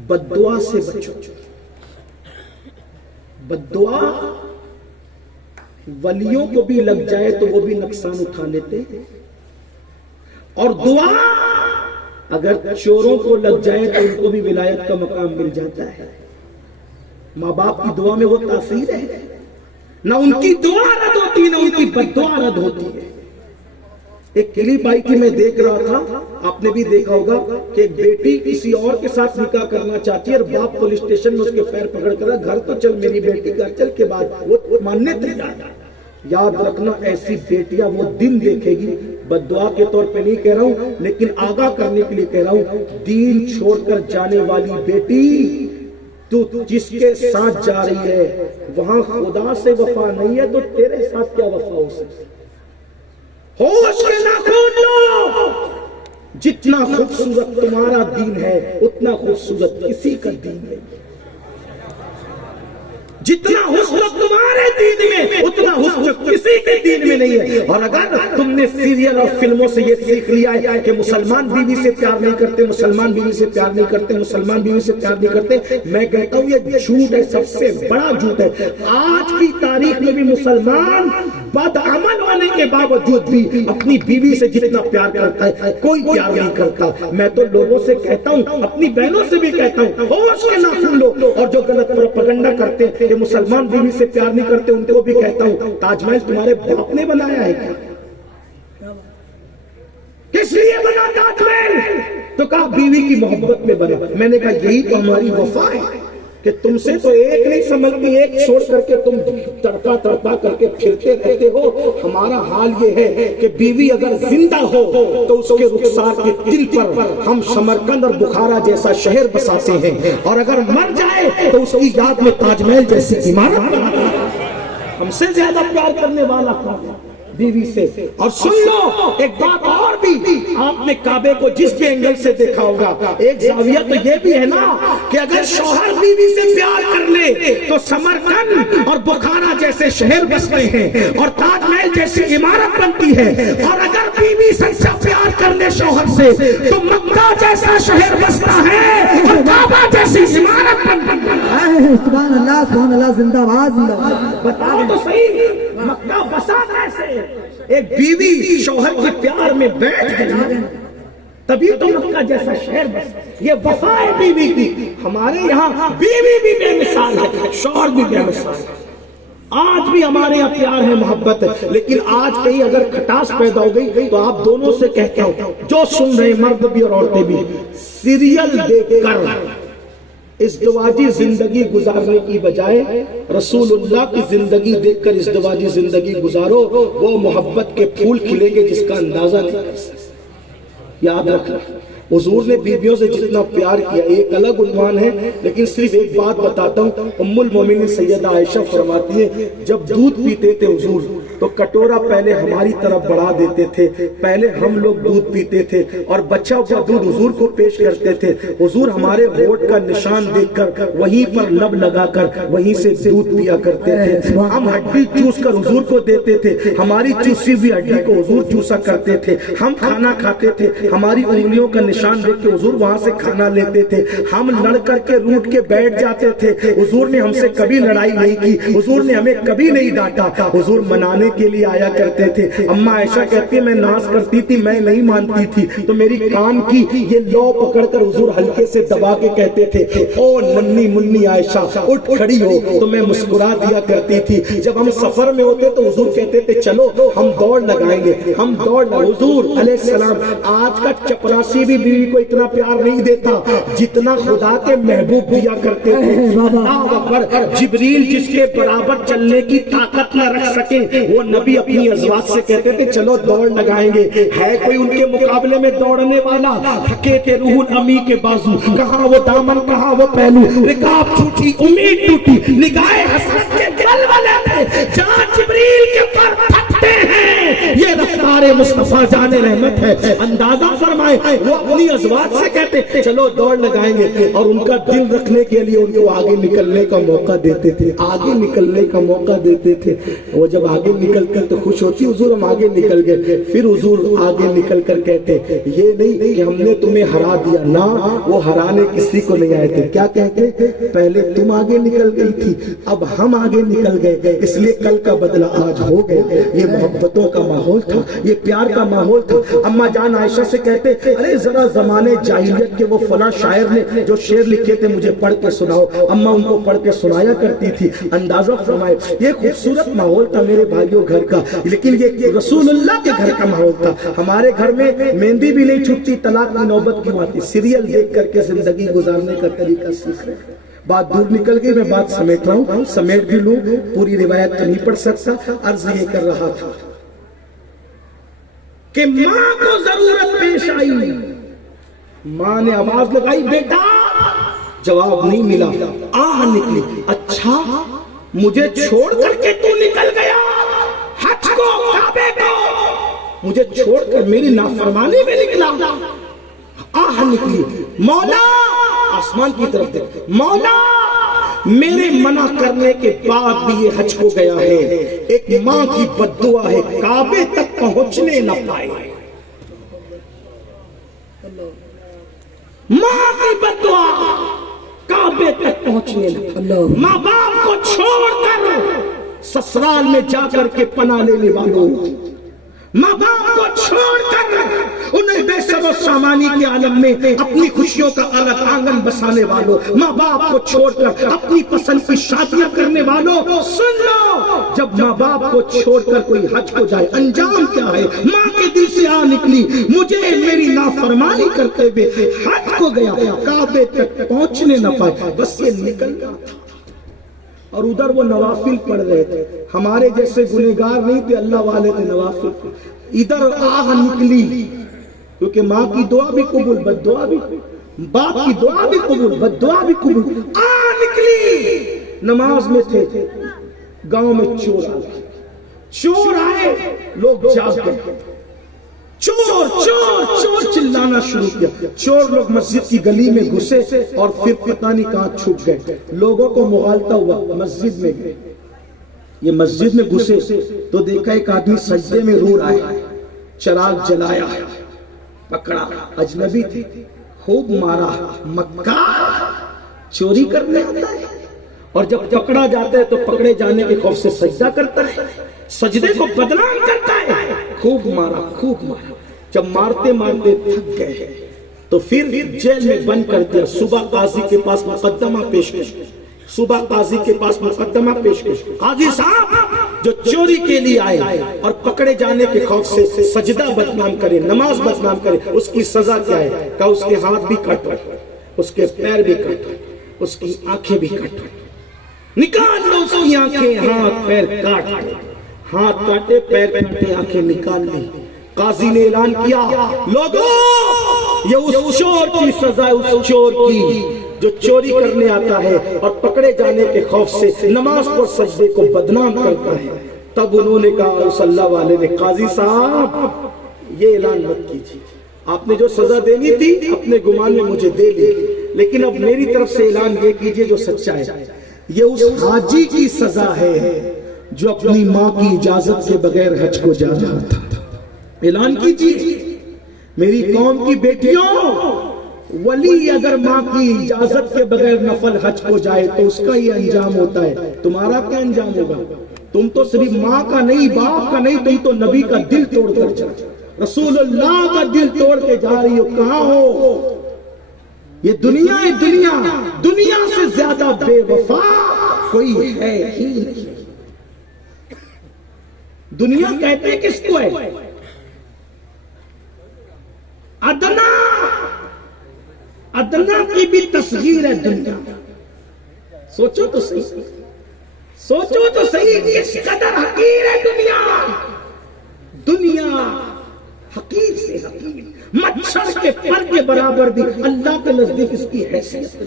بددعا سے بچو. بددعا ولیوں کو بھی لگ جائے تو وہ بھی نقصان اٹھا لیتے, اور دعا اگر چوروں کو لگ جائے تو ان کو بھی ولایت کا مقام مل جاتا ہے. ماں باپ کی دعا میں وہ تاثیر ہے, نہ ان کی دعا رد ہوتی نہ ان کی بددعا رد ہوتی ہے. ایک کلپ آئی تھی، میں دیکھ رہا تھا، آپ نے بھی دیکھا ہوگا کہ ایک بیٹی کسی اور کے ساتھ نکاح کرنا چاہتی ہے اور باپ پولیس اسٹیشن میں اس کے پیر پکڑ کر گھر تو چل میری بیٹی، گھر چل کے بعد وہ ماننے تیار ہے۔ یاد رکھنا ایسی بیٹیاں وہ دن دیکھے گی، بد دعا کے طور پہ نہیں کہہ رہا ہوں لیکن آگاہ کرنے کے لیے کہہ رہا ہوں، دین چھوڑ کر جانے والی بیٹی تو جس کے ساتھ جا رہی ہے وہاں خدا سے وفا نہیں ہے تو تیرے ساتھ کیا وفا ہو سکتی؟ ہوش کے ناخن لو، جتنا خوبصورت تمہارا دین ہے اتنا خوبصورت کسی کا دین نہیں، جتنا حسن تمہارے دین میں اتنا حسن کسی کے دین میں نہیں ہے۔ اور اگر تم نے سیریل اور فلموں سے یہ سیکھ لیا ہے کہ مسلمان بیوی سے پیار نہیں کرتے، مسلمان بیوی سے پیار نہیں کرتے، مسلمان بیوی سے پیار نہیں کرتے، میں کہتا ہوں یہ جھوٹ ہے، سب سے بڑا جھوٹ ہے۔ آج کی تاریخ میں بھی مسلمان بدعمل ہونے کے باوجود بھی اپنی بیوی سے جتنا پیار کرتا ہے کوئی پیار نہیں کرتا۔ میں تو لوگوں سے کہتا ہوں، اپنی بہنوں سے بھی کہتا ہوں، ہوش کے ناخن لو۔ اور جو غلط پروپیگنڈا کرتے ہیں کہ مسلمان بیوی سے پیار نہیں کرتے ان کو بھی کہتا ہوں، تاج محل تمہارے باپ نے بنایا ہے کیا؟ کس لیے بنا تاج محل؟ تو کہا بیوی کی محبت میں بنا۔ میں نے کہا یہی تو ہماری وفا ہے کہ تم سے تو ایک نہیں سمجھتی، ایک چھوڑ کر کے تم تڑپا تڑپا کر کے پھرتے رہتے ہو۔ ہمارا حال یہ ہے کہ بیوی اگر زندہ ہو تو اس کے رخسار کے دل پر ہم سمرقند اور بخارا جیسا شہر بساتے ہیں، اور اگر مر جائے تو اس کی یاد میں تاج محل جیسی عمارت بناتے ہیں۔ ہم سے زیادہ پیار کرنے والا کون ہے بیوی سے؟ اور سن لو ایک بات اور بھی، آپ نے کعبے کو جس بھی اینگل سے دیکھا ہوگا، ایک زاویہ تو یہ بھی ہے نا کہ اگر شوہر بیوی سے پیار کر لے تو سمرقند اور بخارا جیسے شہر بستے ہیں اور تاج محل جیسی عمارت بنتی ہے، اور اگر بیوی سچا پیار کر لے شوہر سے تو مکہ جیسا شہر بستا ہے اور کعبہ جیسی عمارت بنتی ہے۔ سبحان اللہ سبحان اللہ، زندہ باد زندہ باد۔ بتاؤ تو صحیح، مکہ بسا کیسے؟ ایک بیوی شوہر کے پیار میں بیٹھ گئی تبھی تو مکہ جیسا شہر بس۔ یہ وفا ہے بیوی کی۔ ہمارے یہاں بیوی بھی بے مثال ہے، شوہر بھی بے مثال ہے۔ آج بھی ہمارے یہاں پیار ہے، محبت ہے، لیکن آج کہیں اگر کھٹاس پیدا ہو گئی تو آپ دونوں سے کہتا ہوں، جو سن رہے مرد بھی اور عورتیں بھی، سیریل دیکھ کر ازدواجی زندگی گزارنے کی بجائے رسول اللہ کی زندگی دیکھ کر ازدواجی زندگی گزارو، وہ محبت کے پھول کھلیں گے جس کا اندازہ نہیں کر سکتے۔ یاد رکھنا، حضور نے بیویوں سے جتنا پیار کیا ایک الگ عنوان ہے، لیکن صرف ایک بات بتاتا ہوں۔ ام المومنین سیدہ عائشہ فرماتی ہیں جب دودھ پیتے تھے حضور تو کٹورا پہلے ہماری طرف بڑھا دیتے تھے، پہلے ہم لوگ دودھ پیتے تھے اور بچہ ہوا دودھ حضور کو پیش کرتے تھے۔ حضور ہمارے ہونٹ کا نشان دیکھ کر وہیں پر لب لگا کر وہیں سے دودھ پیا کرتے تھے۔ ہم ہڈی چوس کر حضور کو دیتے تھے، ہماری چوسی ہوئی ہڈی کو حضور چوسا کرتے تھے۔ ہم کھانا کھاتے تھے، ہماری انگلیوں کا نشان دیکھ کے حضور وہاں سے کھانا لیتے تھے۔ ہم لڑ کر کے روٹ کے بیٹھ جاتے تھے، حضور نے ہم سے کبھی لڑائی نہیں کی، حضور نے ہمیں کبھی نہیں ڈانٹا، حضور منانے کے لیے آیا کرتے تھے۔ اماں عائشہ کہتی ہے میں ناز کرتی تھی، میں نہیں مانتی تھی تو میری کان کی یہ لو پکڑ کر حضور ہلکے سے دبا کے کہتے تھے او ننھی منی عائشہ اٹھ کھڑی ہو، تو میں مسکرا دیا کرتی تھی۔ جب ہم سفر میں ہوتے تو حضور کہتے تھے چلو ہم دوڑ لگائیں گے، ہم دوڑ حضور علیہ السلام۔ آج کا چپراسی بھی بیوی کو اتنا پیار نہیں دیتا جتنا خدا کے محبوب دیا کرتے تھے۔ جبریل جس کے برابر چلنے کی طاقت نہ رکھ سکے وہ نبی اپنی ازواج سے کہتے تھے چلو دوڑ لگائیں گے۔ ہے کوئی ان کے مقابلے میں دوڑنے والا؟ تھکے تھے روح الامی کے بازو، کہاں وہ دامن کہاں وہ پہلو، رکاب چھوٹی امید ٹوٹی، نگاہ حسرت کے ولولے میں جہاں جبریل کے پر تھکتے ہیں یہ رفتار مصطفیٰ جان رحمت ہے۔ اندازہ فرمائے وہ اپنی ازواج سے کہتے چلو دوڑ لگائیں گے اور ان کا دل رکھنے کے لیے ان کو آگے نکلنے کا موقع دیتے تھے، آگے نکلنے کا موقع دیتے تھے۔ وہ جب آگے نکل کر تو خوش ہوتی حضور ہم آگے نکل گئے، پھر حضور آگے نکل کر کہتے یہ نہیں کہ ہم نے تمہیں ہرا دیا، نہ وہ ہرانے کسی کو نہیں آئے تھے۔ کیا کہتے پہلے تم آگے نکل گئی تھی اب ہم آگے نکل گئے، اس لیے کل کا بدلہ آج ہو گیا۔ یہ محبتوں کا ماحول تھا, یہ پیار کا ماحول تھا. اما جان عائشہ سے کہتے ارے ذرا زمانے جاہلیت کے وہ فلاں شاعر نے جو شعر لکھے تھے مجھے پڑھ کے سناؤ. اما ان کو پڑھ کے سنایا کرتی تھی. اندازہ فرمائے یہ خوبصورت ماحول تھا میرے بھائیوں گھر کا, لیکن یہ رسول اللہ کے گھر کا ماحول تھا. ہمارے گھر میں مہندی بھی نہیں چھٹتی, طلاق کی نوبت کیوں آتی؟ سیریل دیکھ کر کے زندگی گزارنے کا طریقہ سیکھ رہے ہیں. بات دور نکل گئی, میں بات سمیٹ رہا ہوں, سمیٹ بھی لوں, پوری روایت تو نہیں پڑھ سکتا. عرض یہ کر رہا تھا کہ ماں کو ضرورت پیش آئی, ماں نے آواز لگائی بیٹا, جواب نہیں ملا. آہ نکلی, اچھا مجھے چھوڑ کر کے تو نکل گیا, حج کو کعبے کو مجھے چھوڑ کر میری نافرمانی میں نکلا. آہ نکلی, مولا آسمان کی طرف دیکھ, مولا میرے منع کرنے کے بعد بھی یہ حج کو گیا ہے, ایک ماں کی بددعا ہے کعبے تک پہنچنے نہ پائے. ماں کی بددعا کعبے تک پہنچنے نہ پائے. ماں باپ کو چھوڑ کر سسرال میں جا کر کے پناہ لینے والوں, ماں باپ کو چھوڑ کر انہیں بے سر و سامانی کے عالم میں اپنی خوشیوں کا الگ آنگن بسانے والوں, ماں باپ کو چھوڑ کر اپنی پسند کی شادیاں کرنے والوں, سن لو, جب ماں باپ کو چھوڑ کر کوئی حج کو جائے انجام کیا ہے؟ ماں کے دل سے آ نکلی, مجھے میری نافرمانی کرتے ہوئے حج کو گیا, کعبے تک پہنچنے نہ پائے, بس یہ نکل گیا تھا. اور ادھر وہ نوافل پڑھ رہے تھے, ہمارے جیسے گنہگار نہیں تھے, اللہ والے تھے, نوافل. ادھر آہ نکلی, کیونکہ ماں کی دعا بھی قبول, بد دعا بھی, باپ کی دعا بھی قبول, بد دعا بھی قبول. آہ نکلی, نماز میں تھے, گاؤں میں چور آئے, چور آئے, لوگ جاگ گئے, چور چور چور چلانا شروع کیا. چور لوگ مسجد کی گلی میں گھسے اور پھر پتہ نہیں کہاں چھپ گئے. لوگوں کو مغالطہ ہوا, مسجد میں گئے, یہ مسجد میں گھسے تو دیکھا ایک آدمی سجدے میں رو رہا ہے, چراغ جلایا, پکڑا, اجنبی تھے, خوب مارا. مکار چوری کرنے آتا ہے, اور جب پکڑا جاتا ہے تو پکڑے جانے کے خوف سے سجدہ کرتا ہے, سجدے کو بدنام کرتا ہے. خوب مارا, خوب مارا. جب مارتے مارتے تھک گئے تو پھر جیل میں بند کر دیا. صبح قاضی کے پاس مقدمہ پیش کر, صبح قاضی کے پاس مقدمہ پیش کر. قاضی صاحب جو چوری کے لیے آئے اور پکڑے جانے کے خوف سے سجدہ بدنام کرے, نماز بدنام کرے, اس کی سزا کیا ہے؟ کہ اس کے ہاتھ بھی کٹ, اس کے پیر بھی کٹ, اس کی آنکھیں بھی کٹ. نکال لو اس کی آنکھیں, ہاتھ پیر کاٹ, ہاتھ کاٹے, پیر کاٹے, آنکھیں نکال لی. قاضی نے اعلان کیا, لوگوں یہ اس چور کی سزا ہے, اس چور کی جو چوری کرنے آتا ہے اور پکڑے جانے کے خوف سے نماز پر سجدے کو بدنام کرتا ہے. تب انہوں نے کہا, اس اللہ والے نے, قاضی صاحب یہ اعلان مت کیجیے, آپ نے جو سزا دینی تھی اپنے گمان میں مجھے دے لی, لیکن اب میری طرف سے اعلان یہ کیجیے جو سچا ہے, یہ اس حاجی کی سزا ہے جو اپنی ماں کی اجازت کے بغیر حج کو جا رہا تھا. اعلان کیجیے میری قوم کی بیٹیوں, ولی اگر ماں کی اجازت کے بغیر نفل حج کو جائے تو اس کا یہ انجام ہوتا ہے. تمہارا کیا انجام ہوگا؟ تم تو صرف ماں کا نہیں, باپ کا نہیں, تم تو نبی کا دل توڑ کر جا, رسول اللہ کا دل توڑ کے جا رہی ہو. کہاں ہو؟ یہ دنیا ہے, دنیا, دنیا سے زیادہ بے وفا کوئی ہے ہی نہیں. دنیا کہتے ہیں کس کو ہے؟ ادنا, ادنا کی بھی تصغیر ہے دنیا. سوچو تو صحیح, سوچو تو صحیح, کس قدر حقیر ہے دنیا. دنیا حقیر سے حقیر, مچھر کے پر کے برابر بھی اللہ کے نزدیک اس کی حیثیت ہے.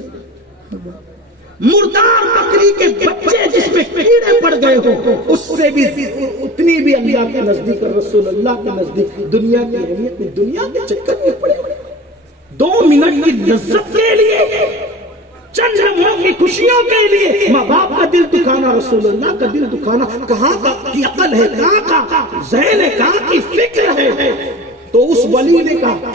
مردار بکری کے بچے جس میں کیڑے پڑ گئے ہو اس سے بھی اتنی بھی اللہ کے نزدیک اور رسول اللہ کے نزدیک دنیا کی اہمیت میں, دنیا کے چکر میں پڑے. 2 منٹ کی لذت کے لیے, چند لمحوں کی خوشیوں کے لیے ماں باپ کا دل دکھانا, رسول اللہ کا دل دکھانا, کہاں کی عقل ہے, کہاں کا ذہن ہے, کہاں کی فکر ہے. تو اس ولی نے کہا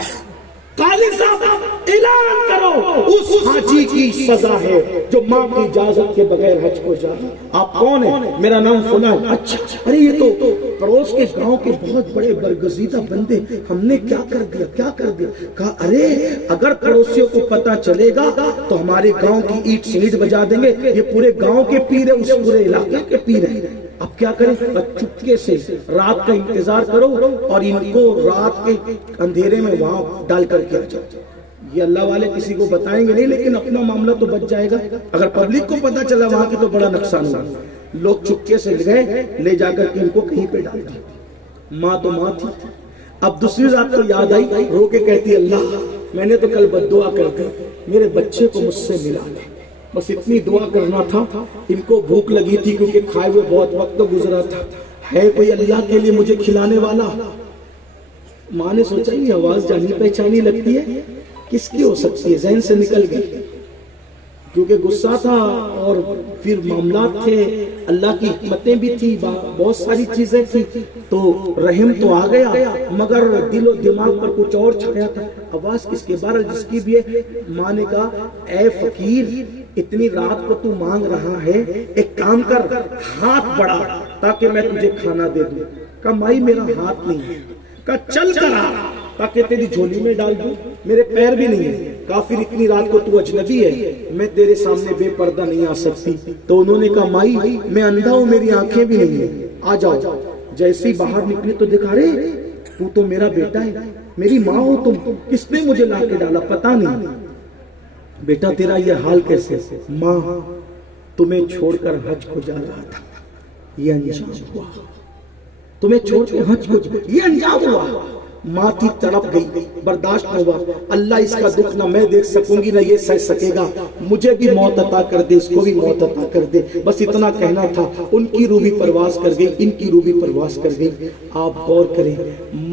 قاضی صاحب اعلان کرو اس حاجی کی سزا ہے جو ماں کی اجازت کے بغیر حج کو جائے۔ آپ کون ہیں؟ میرا نام فلان۔ اچھا، ارے یہ تو پڑوس کے گاؤں کے بہت بڑے برگزیدہ بندے، ہم نے کیا کر دیا کیا کر دیا؟ کہا ارے اگر پڑوسیوں کو پتا چلے گا تو ہمارے گاؤں کی اینٹ سے اینٹ بجا دیں گے، یہ پورے گاؤں کے پیر ہیں، اس پورے علاقے کے پیر ہیں۔ اب کیا کریں؟ چپکے سے رات کا انتظار کرو اور ان کو رات کے اندھیرے میں وہاں ڈال کر کے آ جاؤ۔ یہ اللہ والے کسی کو بتائیں گے نہیں، لیکن اپنا معاملہ تو بچ جائے گا۔ اگر پبلک کو پتا چلا وہاں کی تو بڑا نقصان ہوا۔ لوگ چپکے سے گئے، لے جا کر کے ان کو کہیں پہ ڈال دیا۔ ماں تو ماں تھی۔ اب دوسری رات کو یاد آئی، رو کے کہتی اللہ میں نے تو کل بد دعا کر دی، میرے بچے کو مجھ سے ملا دے، بس اتنی دعا کرنا تھا۔ ان کو بھوک لگی تھی کیونکہ کھائے ہوئے بہت وقت گزرا تھا، ہے کوئی اللہ کے لیے مجھے کھلانے والا؟ ماں نے سوچا یہ آواز جانی پہچانی لگتی ہے، کس کی ہو سکتی ہے؟ ذہن سے نکل گئی، کیونکہ غصہ تھا اور پھر معاملات تھے، اللہ کی حکمتیں بھی تھی، بہت ساری چیزیں تھی، تو رحم تو آ گیا مگر دل و دماغ پر کچھ اور چھایا تھا۔ آواز کس کے بارے جس کی بھی ہے؟ ماں نے کہا اے فقیر اتنی رات کو تو مانگ رہا ہے، ایک کام کر ہاتھ بڑھا تاکہ میں تجھے کھانا دے دوں۔ کہا مائی میرا ہاتھ نہیں ہے۔ کہا چل کر آ تاکہ تیری جھولی میں ڈال دوں، میرے پیر بھی نہیں ہے۔ کافر اتنی رات کو تو اجنبی ہے، میں تیرے سامنے بے پردہ نہیں آ سکتی۔ تو انہوں نے کہا مائی میں اندھا ہوں، میری آنکھیں بھی نہیں ہیں، آ جاؤ۔ جیسے ہی باہر نکلے تو دیکھا رے تو تو میرا بیٹا ہے، میری ماں ہو تم، کس نے مجھے لا کے ڈالا پتا نہیں۔ بیٹا تیرا یہ حال کیسے؟ ماں تمہیں چھوڑ کر حج کو جا رہا تھا، یہ انجام ہوا، تمہیں چھوڑ کر حج کو یہ انجام ہوا۔ ماں تھی تڑپ گئی، برداشت نہ ہوا، اللہ اس کا دکھ نہ میں دیکھ سکوں گی نہ یہ سہ سکے گا، مجھے بھی موت عطا کر دے، اس کو بھی موت عطا کر دے، بس اتنا کہنا تھا۔ ان کی روح بھی پرواز کر گئی، ان کی روح بھی پرواز کر گئی۔ آپ غور کریں،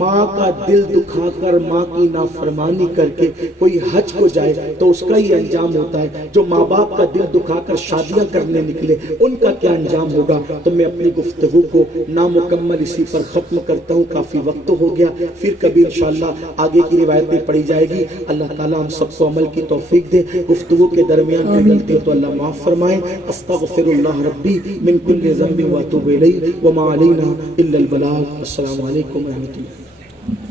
ماں کا دل دکھا کر ماں کی نافرمانی کر کے کوئی حج کو جائے تو اس کا ہی انجام ہوتا ہے۔ جو ماں باپ کا دل دکھا کر شادیاں کرنے نکلے ان کا کیا انجام ہوگا؟ تو میں اپنی گفتگو کو نامکمل اسی پر ختم کرتا ہوں، کافی وقت ہو گیا، پھر کبھی انشاءاللہ آگے کی روایتیں پڑھی جائے گی۔ اللہ تعالیٰ ہم سب کو عمل کی توفیق دے، گفتگو کے درمیان کوئی غلطی تو اللہ معاف فرمائے۔ استغفر اللہ ربی من کل ذنب واتوب الیہ وما علینا الا البلاغ۔ السلام علیکم ورحمۃ اللہ۔